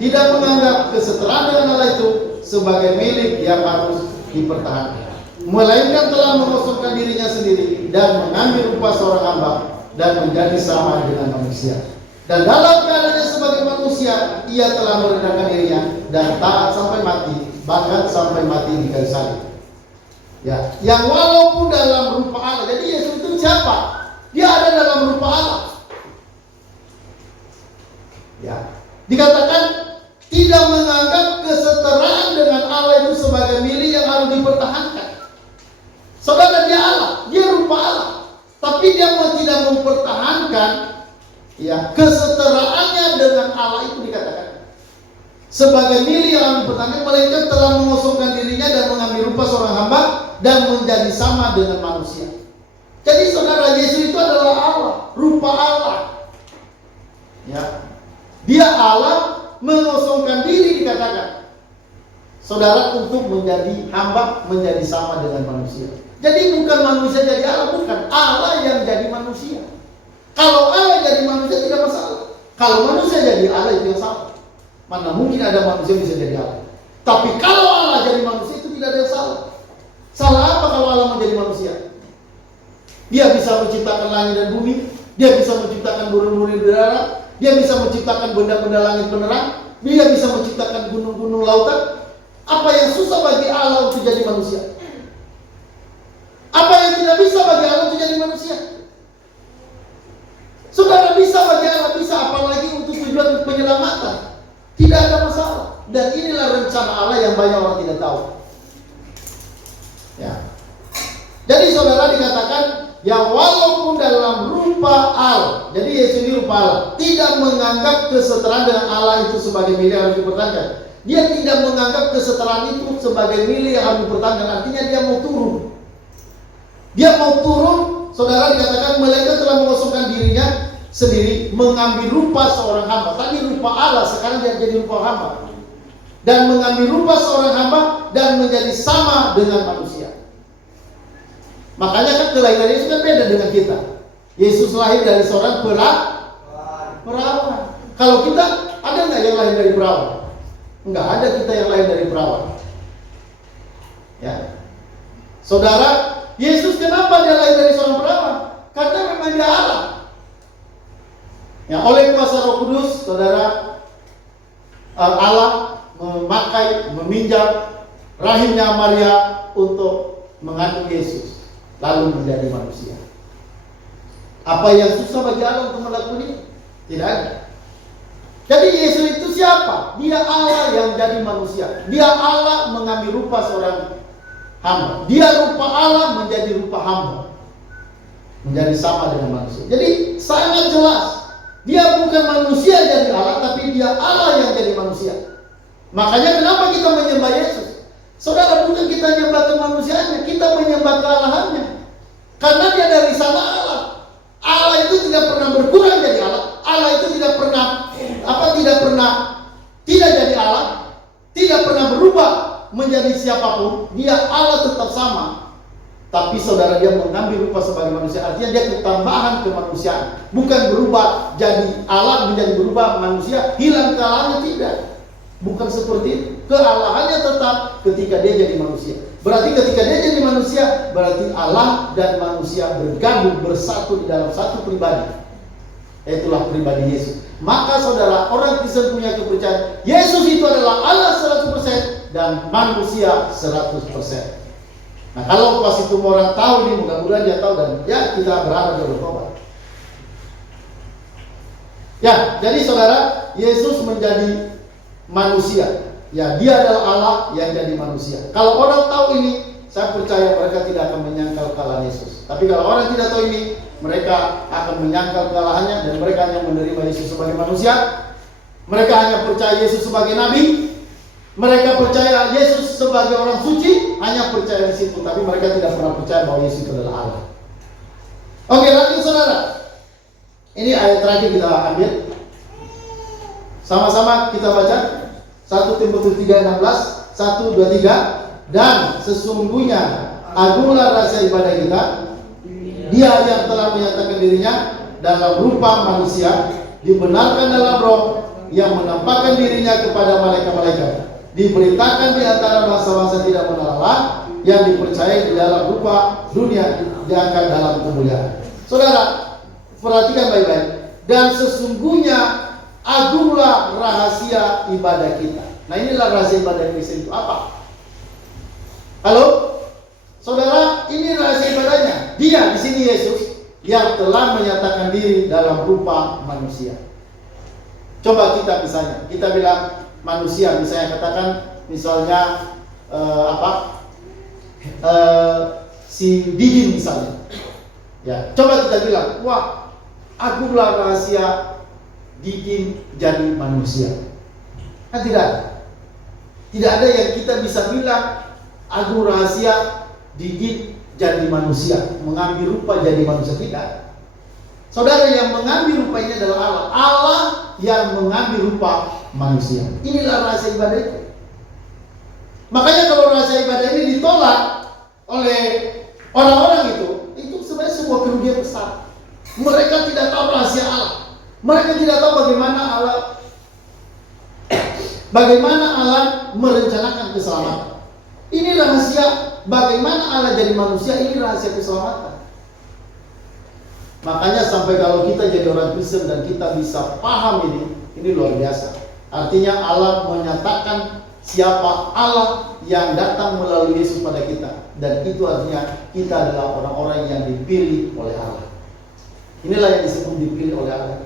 tidak menganggap kesetaraan dengan Allah itu sebagai milik yang harus dipertahankan, melainkan telah mengosongkan dirinya sendiri dan mengambil rupa seorang hamba dan menjadi sama dengan manusia. Dan dalam keadaannya sebagai manusia, ia telah merendahkan dirinya dan taat sampai mati, bahkan sampai mati di kayu salib. Ya, yang walaupun dalam rupa Allah. Jadi Yesus itu siapa? Dia ada dalam rupa Allah. Ya, dikatakan tidak menganggap kesetaraan dengan Allah itu sebagai milik yang harus dipertahankan. Saudara, dia Allah, dia rupa Allah, tapi dia tidak mempertahankan ya kesetaraannya dengan Allah itu dikatakan sebagai milik yang harus dipertahankan, melainkan telah mengosongkan dirinya dan mengambil rupa seorang hamba dan menjadi sama dengan manusia. Jadi saudara, Yesus itu adalah Allah, rupa Allah. Ya, dia Allah mengosongkan diri dikatakan. Saudara, untuk menjadi hamba, menjadi sama dengan manusia. Jadi bukan manusia jadi Allah, bukan. Allah yang jadi manusia. Kalau Allah jadi manusia tidak masalah. Kalau manusia jadi Allah itu yang salah. Mana mungkin ada manusia bisa jadi Allah. Tapi kalau Allah jadi manusia itu tidak ada yang salah. Salah apa kalau Allah menjadi manusia? Dia bisa menciptakan langit dan bumi. Dia bisa menciptakan burung-burung di darat. Dia bisa menciptakan benda-benda langit penerang. Dia bisa menciptakan gunung-gunung lautan. Apa yang susah bagi Allah untuk jadi manusia? Apa yang tidak bisa bagi Allah untuk jadi manusia? Saudara, bisa bagi Allah, bisa, apalagi untuk tujuan penyelamatan. Tidak ada masalah. Dan inilah rencana Allah yang banyak orang tidak tahu. Ya. Jadi saudara, dikatakan yang walaupun dalam rupa Allah, jadi Yesus ini rupa Allah, tidak menganggap kesetaraan dengan Allah itu sebagai milik yang harus dipertahankan. Dia tidak menganggap kesetaraan itu sebagai milik yang harus dipertahankan. Artinya dia mau turun. Dia mau turun, saudara, dikatakan melainkan telah mengosongkan dirinya sendiri, mengambil rupa seorang hamba. Tadi rupa Allah, sekarang dia jadi rupa hamba. Dan mengambil rupa seorang hamba dan menjadi sama dengan manusia. Makanya kan kelahiran Yesus kan beda dengan kita. Yesus lahir dari seorang perawan. Kalau kita, ada nggak yang lahir dari perawan? Nggak ada kita yang lahir dari perawan. Ya, saudara, Yesus kenapa dia lahir dari seorang perawan? Karena memang dia Allah. Ya, oleh kuasa Roh Kudus, saudara, Allah meminjam rahimnya Maria untuk mengandung Yesus, lalu menjadi manusia. Apa yang susah bagi Allah untuk melakukan ini? Tidak ada. Jadi Yesus itu siapa? Dia Allah yang jadi manusia. Dia Allah mengambil rupa seorang hamba. Dia rupa Allah menjadi rupa hamba, menjadi sama dengan manusia. Jadi sangat jelas, dia bukan manusia jadi Allah, tapi dia Allah yang jadi manusia. Makanya kenapa kita menyembah Yesus? Saudara, bukan kita menyembah kemanusiaannya, kita menyembah kealahannya. Karena dia dari sana Allah. Allah itu tidak pernah berkurang jadi Allah. Allah itu tidak pernah tidak jadi Allah, tidak pernah berubah menjadi siapapun. Dia Allah tetap sama. Tapi saudara, dia mengambil rupa sebagai manusia. Artinya dia ketambahan kemanusiaan, bukan berubah jadi Allah menjadi berubah manusia, hilang kealahannya, tidak. Bukan seperti itu. Kealahannya tetap ketika dia jadi manusia. Berarti ketika dia jadi manusia, berarti Allah dan manusia bergabung, bersatu di dalam satu pribadi. Itulah pribadi Yesus. Maka saudara, orang Kristen punya kepercayaan Yesus itu adalah Allah 100% dan manusia 100%. Nah, kalau pas itu orang tahu nih, mudah-mudahan dia tahu, dan ya kita berharap dia bertobat. Ya, jadi saudara, Yesus menjadi manusia. Ya, dia adalah Allah yang jadi manusia. Kalau orang tahu ini, saya percaya mereka tidak akan menyangkal kesalahan Yesus. Tapi kalau orang tidak tahu ini, mereka akan menyangkal kesalahannya dan mereka hanya menerima Yesus sebagai manusia. Mereka hanya percaya Yesus sebagai nabi. Mereka percaya Yesus sebagai orang suci, hanya percaya di situ, tapi mereka tidak pernah percaya bahwa Yesus itu adalah Allah. Oke, lanjut saudara. Ini ayat terakhir kita ambil. Sama-sama kita baca. 1 Timotius 3:16, 1, 2, 3. Dan sesungguhnya agunglah rahasia ibadah kita, Dia yang telah menyatakan dirinya dalam rupa manusia, dibenarkan dalam roh, yang menampakkan dirinya kepada malaikat-malaikat, diberitakan di antara bangsa-bangsa tidak mengenal Allah, yang dipercayai di dalam rupa dunia, diangkat dalam kemuliaan. Saudara, perhatikan baik-baik. Dan sesungguhnya agunglah rahasia ibadah kita. Nah, inilah rahasia ibadah Kristen itu apa? Halo? Saudara, ini rahasia ibadahnya. Dia di sini Yesus yang telah menyatakan diri dalam rupa manusia. Coba kita bilang manusia, misalnya katakan si Didin misalnya. Ya, coba kita bilang, wah, agunglah rahasia Didin jadi manusia. Kan tidak ada. Tidak ada yang kita bisa bilang agung rahasia Didin jadi manusia, mengambil rupa jadi manusia. Tidak. Saudara, yang mengambil rupa ini adalah Allah. Allah yang mengambil rupa manusia. Inilah rahasia ibadah itu. Makanya kalau rahasia ibadah ini ditolak oleh orang-orang itu sebenarnya sebuah kerugian besar. Mereka tidak tahu rahasia Allah. Mereka tidak tahu bagaimana Allah merencanakan keselamatan. Ini rahasia bagaimana Allah jadi manusia, ini rahasia keselamatan. Makanya sampai kalau kita jadi orang Kristen dan kita bisa paham ini luar biasa. Artinya Allah menyatakan siapa Allah yang datang melalui Yesus pada kita. Dan itu artinya kita adalah orang-orang yang dipilih oleh Allah. Inilah yang disebut dipilih oleh Allah.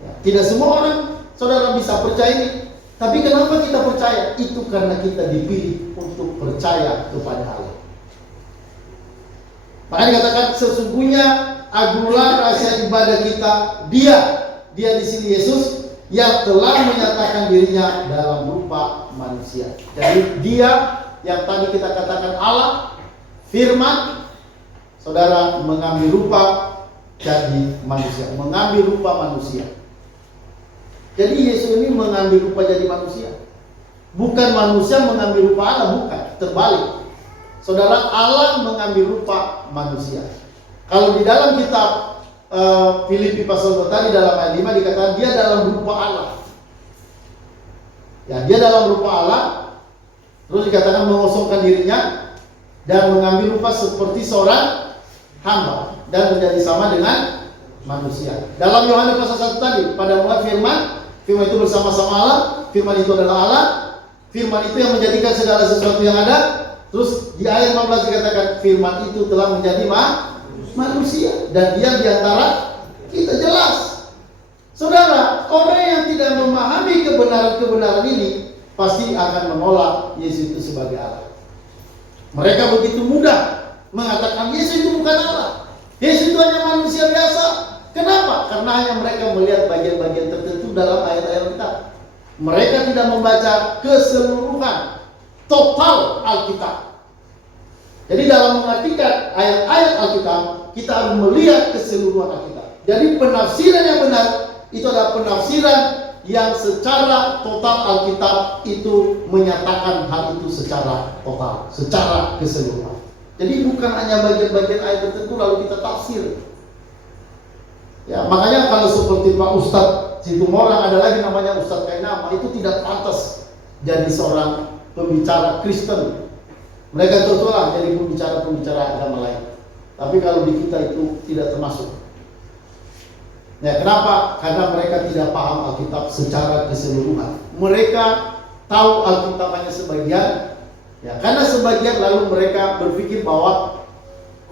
Ya, tidak semua orang, saudara, bisa percaya ini. Tapi kenapa kita percaya? Itu karena kita dipilih untuk percaya kepada Allah. Makanya dikatakan sesungguhnya agunglah rahasia ibadah kita. Dia di sini Yesus yang telah menyatakan dirinya dalam rupa manusia. Jadi dia yang tadi kita katakan Allah, firman, saudara, mengambil rupa jadi manusia, mengambil rupa manusia. Jadi Yesus ini mengambil rupa jadi manusia. Bukan manusia mengambil rupa Allah, bukan. Terbalik. Saudara, Allah mengambil rupa manusia. Kalau di dalam kitab Filipi pasal 2 tadi dalam ayat 5 dikatakan dia dalam rupa Allah. Ya, dia dalam rupa Allah. Terus dikatakan mengosongkan dirinya dan mengambil rupa seperti seorang hamba dan menjadi sama dengan manusia. Dalam Yohanes pasal 1 tadi, pada mulai firman itu bersama-sama Allah, firman itu adalah Allah, firman itu yang menjadikan segala sesuatu yang ada. Terus di ayat 15 dikatakan firman itu telah menjadi manusia dan dia di antara kita. Jelas. Saudara, orang yang tidak memahami kebenaran-kebenaran ini pasti akan menolak Yesus itu sebagai Allah. Mereka begitu mudah mengatakan Yesus itu bukan Allah. Yesus itu hanya manusia biasa. Kenapa? Karena hanya mereka melihat bagian-bagian tertentu dalam ayat-ayat Alkitab. Mereka tidak membaca keseluruhan, total Alkitab. Jadi dalam mengartikan ayat-ayat Alkitab, kita harus melihat keseluruhan Alkitab. Jadi penafsiran yang benar itu adalah penafsiran yang secara total Alkitab itu menyatakan hal itu secara total, secara keseluruhan. Jadi bukan hanya bagian-bagian ayat tertentu lalu kita tafsir. Ya, makanya kalau seperti Pak Ustadz Situmorang, ada lagi namanya Ustadz Kainama, itu tidak pantas jadi seorang pembicara Kristen. Mereka cocoklah jadi pembicara agama lain. Tapi kalau di kita itu tidak termasuk. Ya, kenapa? Karena mereka tidak paham Alkitab secara keseluruhan. Mereka tahu Alkitab hanya sebagian. Ya, karena sebagian lalu mereka berpikir bahwa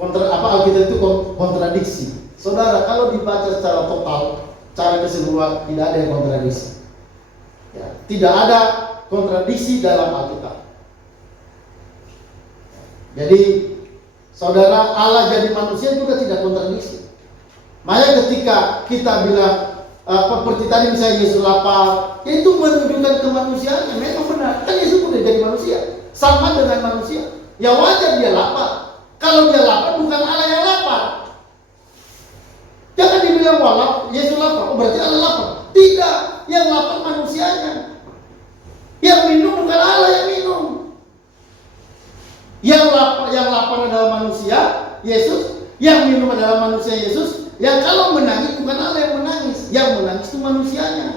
Alkitab itu kontradiksi. Saudara, kalau dibaca secara total, secara keseluruhan, tidak ada yang kontradiksi. Ya, tidak ada kontradiksi dalam Alkitab. Jadi, saudara, Allah jadi manusia juga tidak kontradiksi. Makanya ketika kita bilang seperti tadi misalnya Yesus lapar, itu menunjukkan kemanusiaannya. Memang benar, kan Yesus sudah jadi manusia, sama dengan manusia. Ya wajar dia lapar. Kalau dia lapar, bukan Allah yang lapar. Jangan dibilang wah Yesus lapar, berarti Allah lapar. Tidak, yang lapar manusianya. Yang minum bukan Allah yang minum. Yang lapar adalah manusia, Yesus. Yang minum adalah manusia, Yesus. Yang kalau menangis bukan Allah yang menangis. Yang menangis itu manusianya.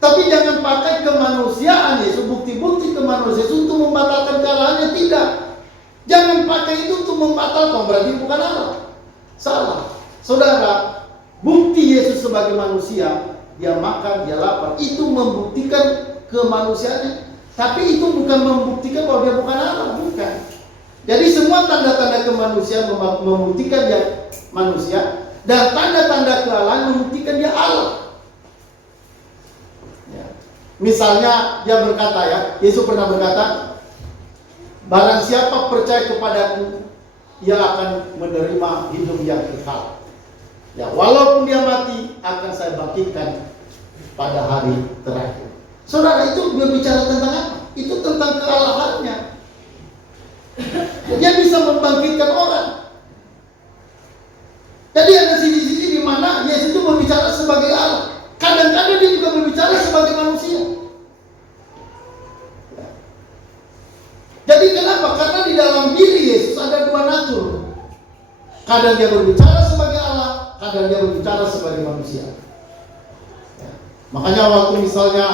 Tapi jangan pakai kemanusiaan Yesus, bukti-bukti kemanusiaan Yesus untuk membatalkan kesalahannya. Tidak. Jangan pakai itu untuk membatalkan, berarti bukan Allah. Salah. Saudara, bukti Yesus sebagai manusia, dia makan, dia lapar, itu membuktikan kemanusiaannya. Tapi itu bukan membuktikan bahwa dia bukan Allah, bukan. Jadi semua tanda-tanda kemanusiaan membuktikan dia manusia, dan tanda-tanda kealahan membuktikan dia Allah. Ya. Misalnya dia berkata, ya, Yesus pernah berkata, barang siapa percaya kepadaku, ia akan menerima hidup yang kekal. Ya, walaupun dia mati, akan saya bangkitkan pada hari terakhir. Saudara, itu berbicara tentang apa? Itu tentang kealahannya. Dia bisa membangkitkan orang. Jadi ada sisi-sisi di mana Yesus itu berbicara sebagai Allah. Kadang-kadang dia juga berbicara sebagai manusia. Jadi kenapa? Karena di dalam diri Yesus ada dua natur. Kadang dia berbicara sebagai Allah, kadang dia berbicara sebagai manusia. Ya. Makanya waktu misalnya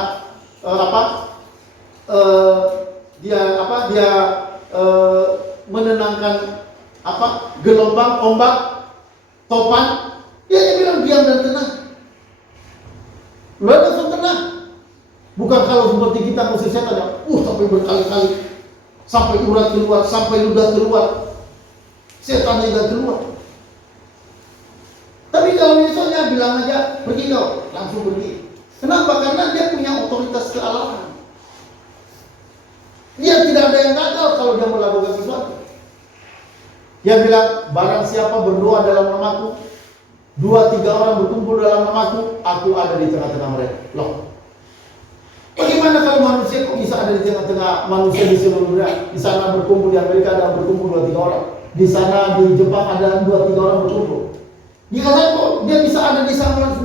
dia menenangkan gelombang, ombak, topan, dia bilang diam dan tenang. Lalu langsung tenang. Bukan kalau seperti kita musuh setan ya, sampai berkali-kali, sampai urat keluar, sampai ludah keluar, setan juga keluar. Tapi kalau misalnya bilang aja pergi kau, langsung pergi. Kenapa? Karena dia punya otoritas kealahan. Dia tidak ada yang gagal kalau dia melakukan sesuatu. Dia bilang, barang siapa berdoa dalam namaku, 2-3 orang berkumpul dalam namaku, aku ada di tengah-tengah mereka. Loh, bagaimana kalau manusia kok bisa ada di tengah-tengah manusia di seluruh dunia? Di sana berkumpul, di Amerika ada berkumpul 2-3 orang. Di sana di Jepang ada 2-3 orang berkumpul. Dikatakan kok dia bisa ada di sana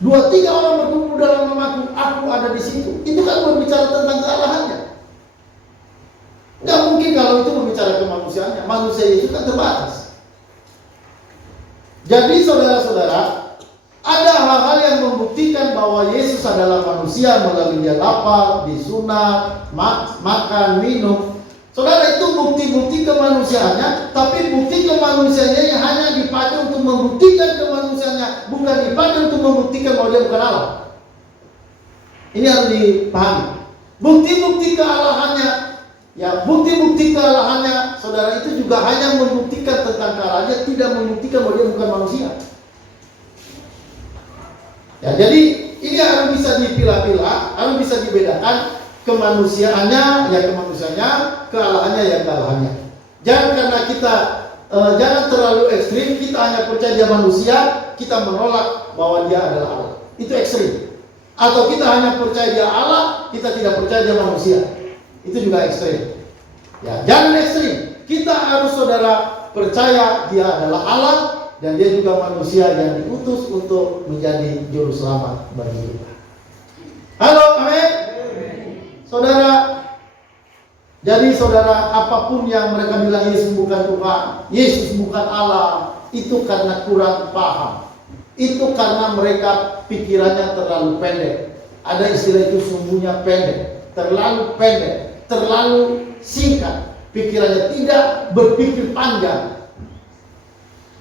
2-3 orang berkumpul dalam namaku, aku ada di situ. Itu kan berbicara tentang kealahannya. Nggak mungkin kalau itu berbicara kemanusiaannya. Manusia itu kan terbatas. Jadi saudara-saudara, ada hal-hal yang membuktikan bahwa Yesus adalah manusia melalui dia lapar, disunat, makan, minum. Saudara, itu bukti-bukti kemanusiaannya, tapi bukti kemanusiaannya yang hanya dipakai untuk membuktikan kemanusiaannya, bukan dipakai untuk membuktikan bahwa dia bukan Allah. Ini harus dipahami. Bukti-bukti kealahannya, ya, bukti-bukti kealahannya, saudara, itu juga hanya membuktikan tentang kealahannya, tidak membuktikan bahwa dia bukan manusia. Ya, jadi ini harus bisa dipilah-pilah, harus bisa dibedakan kemanusiaannya, ya kemanusiaannya, kealahannya, ya kealahannya. Jangan karena kita jangan terlalu ekstrim, kita hanya percaya dia manusia, kita menolak bahwa dia adalah Allah. Itu ekstrim. Atau kita hanya percaya dia Allah, kita tidak percaya dia manusia. Itu juga ekstrim. Ya, jangan ekstrim. Kita harus, saudara, percaya dia adalah Allah dan dia juga manusia yang diutus untuk menjadi juru selamat bagi kita. Halo, amin. Saudara, jadi saudara, apapun yang mereka bilang Yesus bukan Tuhan, Yesus bukan Allah, itu karena kurang paham. Itu karena mereka pikirannya terlalu pendek. Ada istilah itu, sumbunya pendek, terlalu pendek, terlalu singkat, pikirannya tidak berpikir panjang.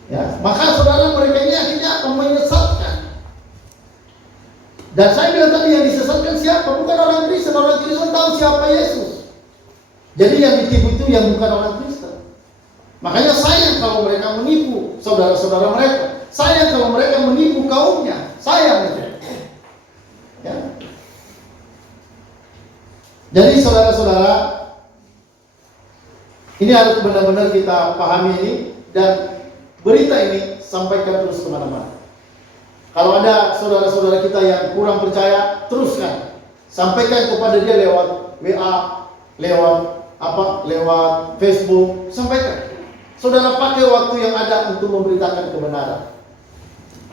Ya, maka saudara, mereka ini akhirnya akan menyesatkan. Dan saya bilang tadi, yang disesatkan siapa? Bukan orang Kristen. Orang Kristen tahu siapa Yesus. Jadi yang ditipu itu yang bukan orang Kristen. Makanya sayang kalau mereka menipu saudara-saudara mereka. Sayang kalau mereka menipu kaumnya. Sayang itu. Ya. Jadi saudara-saudara, ini harus benar-benar kita pahami ini, dan berita ini sampaikan terus kemana-mana. Kalau ada saudara-saudara kita yang kurang percaya, teruskan. Sampaikan kepada dia lewat WA, lewat Facebook, sampaikan. Saudara, pakai waktu yang ada untuk memberitakan kebenaran.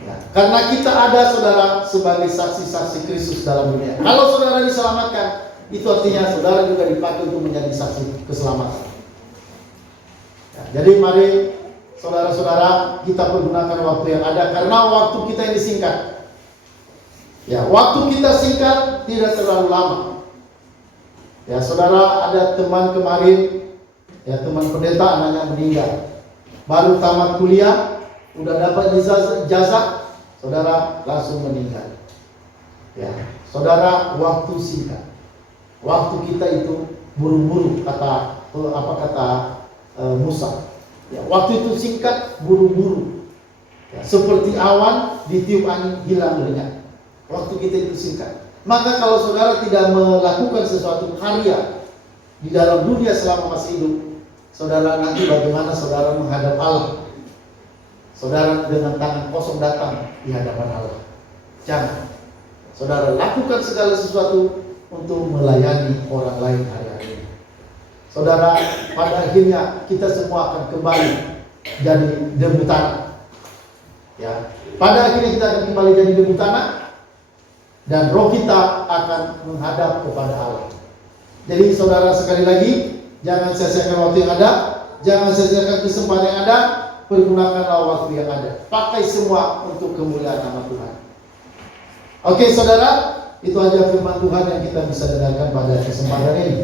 Ya, karena kita ada, saudara, sebagai saksi-saksi Kristus dalam dunia. Kalau saudara diselamatkan, itu artinya saudara juga dipakai untuk menjadi saksi keselamatan. Ya, jadi mari saudara-saudara, kita pergunakan waktu yang ada, karena waktu kita ini singkat. Ya, waktu kita singkat, tidak terlalu lama. Ya, saudara, ada teman kemarin, ya, teman pendeta, anaknya meninggal. Baru tamat kuliah, udah dapat ijazah, saudara langsung meninggal. Ya, saudara, waktu singkat. Waktu kita itu buru-buru, kata Musa. Ya, waktu itu singkat, buru-buru. Ya, seperti awan ditiup angin hilang lenyap. Waktu kita itu singkat. Maka kalau saudara tidak melakukan sesuatu karya di dalam dunia selama masih hidup, saudara nanti bagaimana saudara menghadap Allah? Saudara dengan tangan kosong datang di hadapan Allah. Jangan. Saudara lakukan segala sesuatu untuk melayani orang lain hari-hari ini. Saudara, pada akhirnya kita semua akan kembali jadi debu tanah. Ya, pada akhirnya kita akan kembali jadi debu tanah dan roh kita akan menghadap kepada Allah. Jadi saudara, sekali lagi, jangan sia-siakan waktu yang ada, jangan sia-siakan kesempatan yang ada, pergunakanlah waktu yang ada. Pakai semua untuk kemuliaan nama Tuhan. Oke saudara, itu aja firman Tuhan yang kita bisa dengarkan pada kesempatan ini.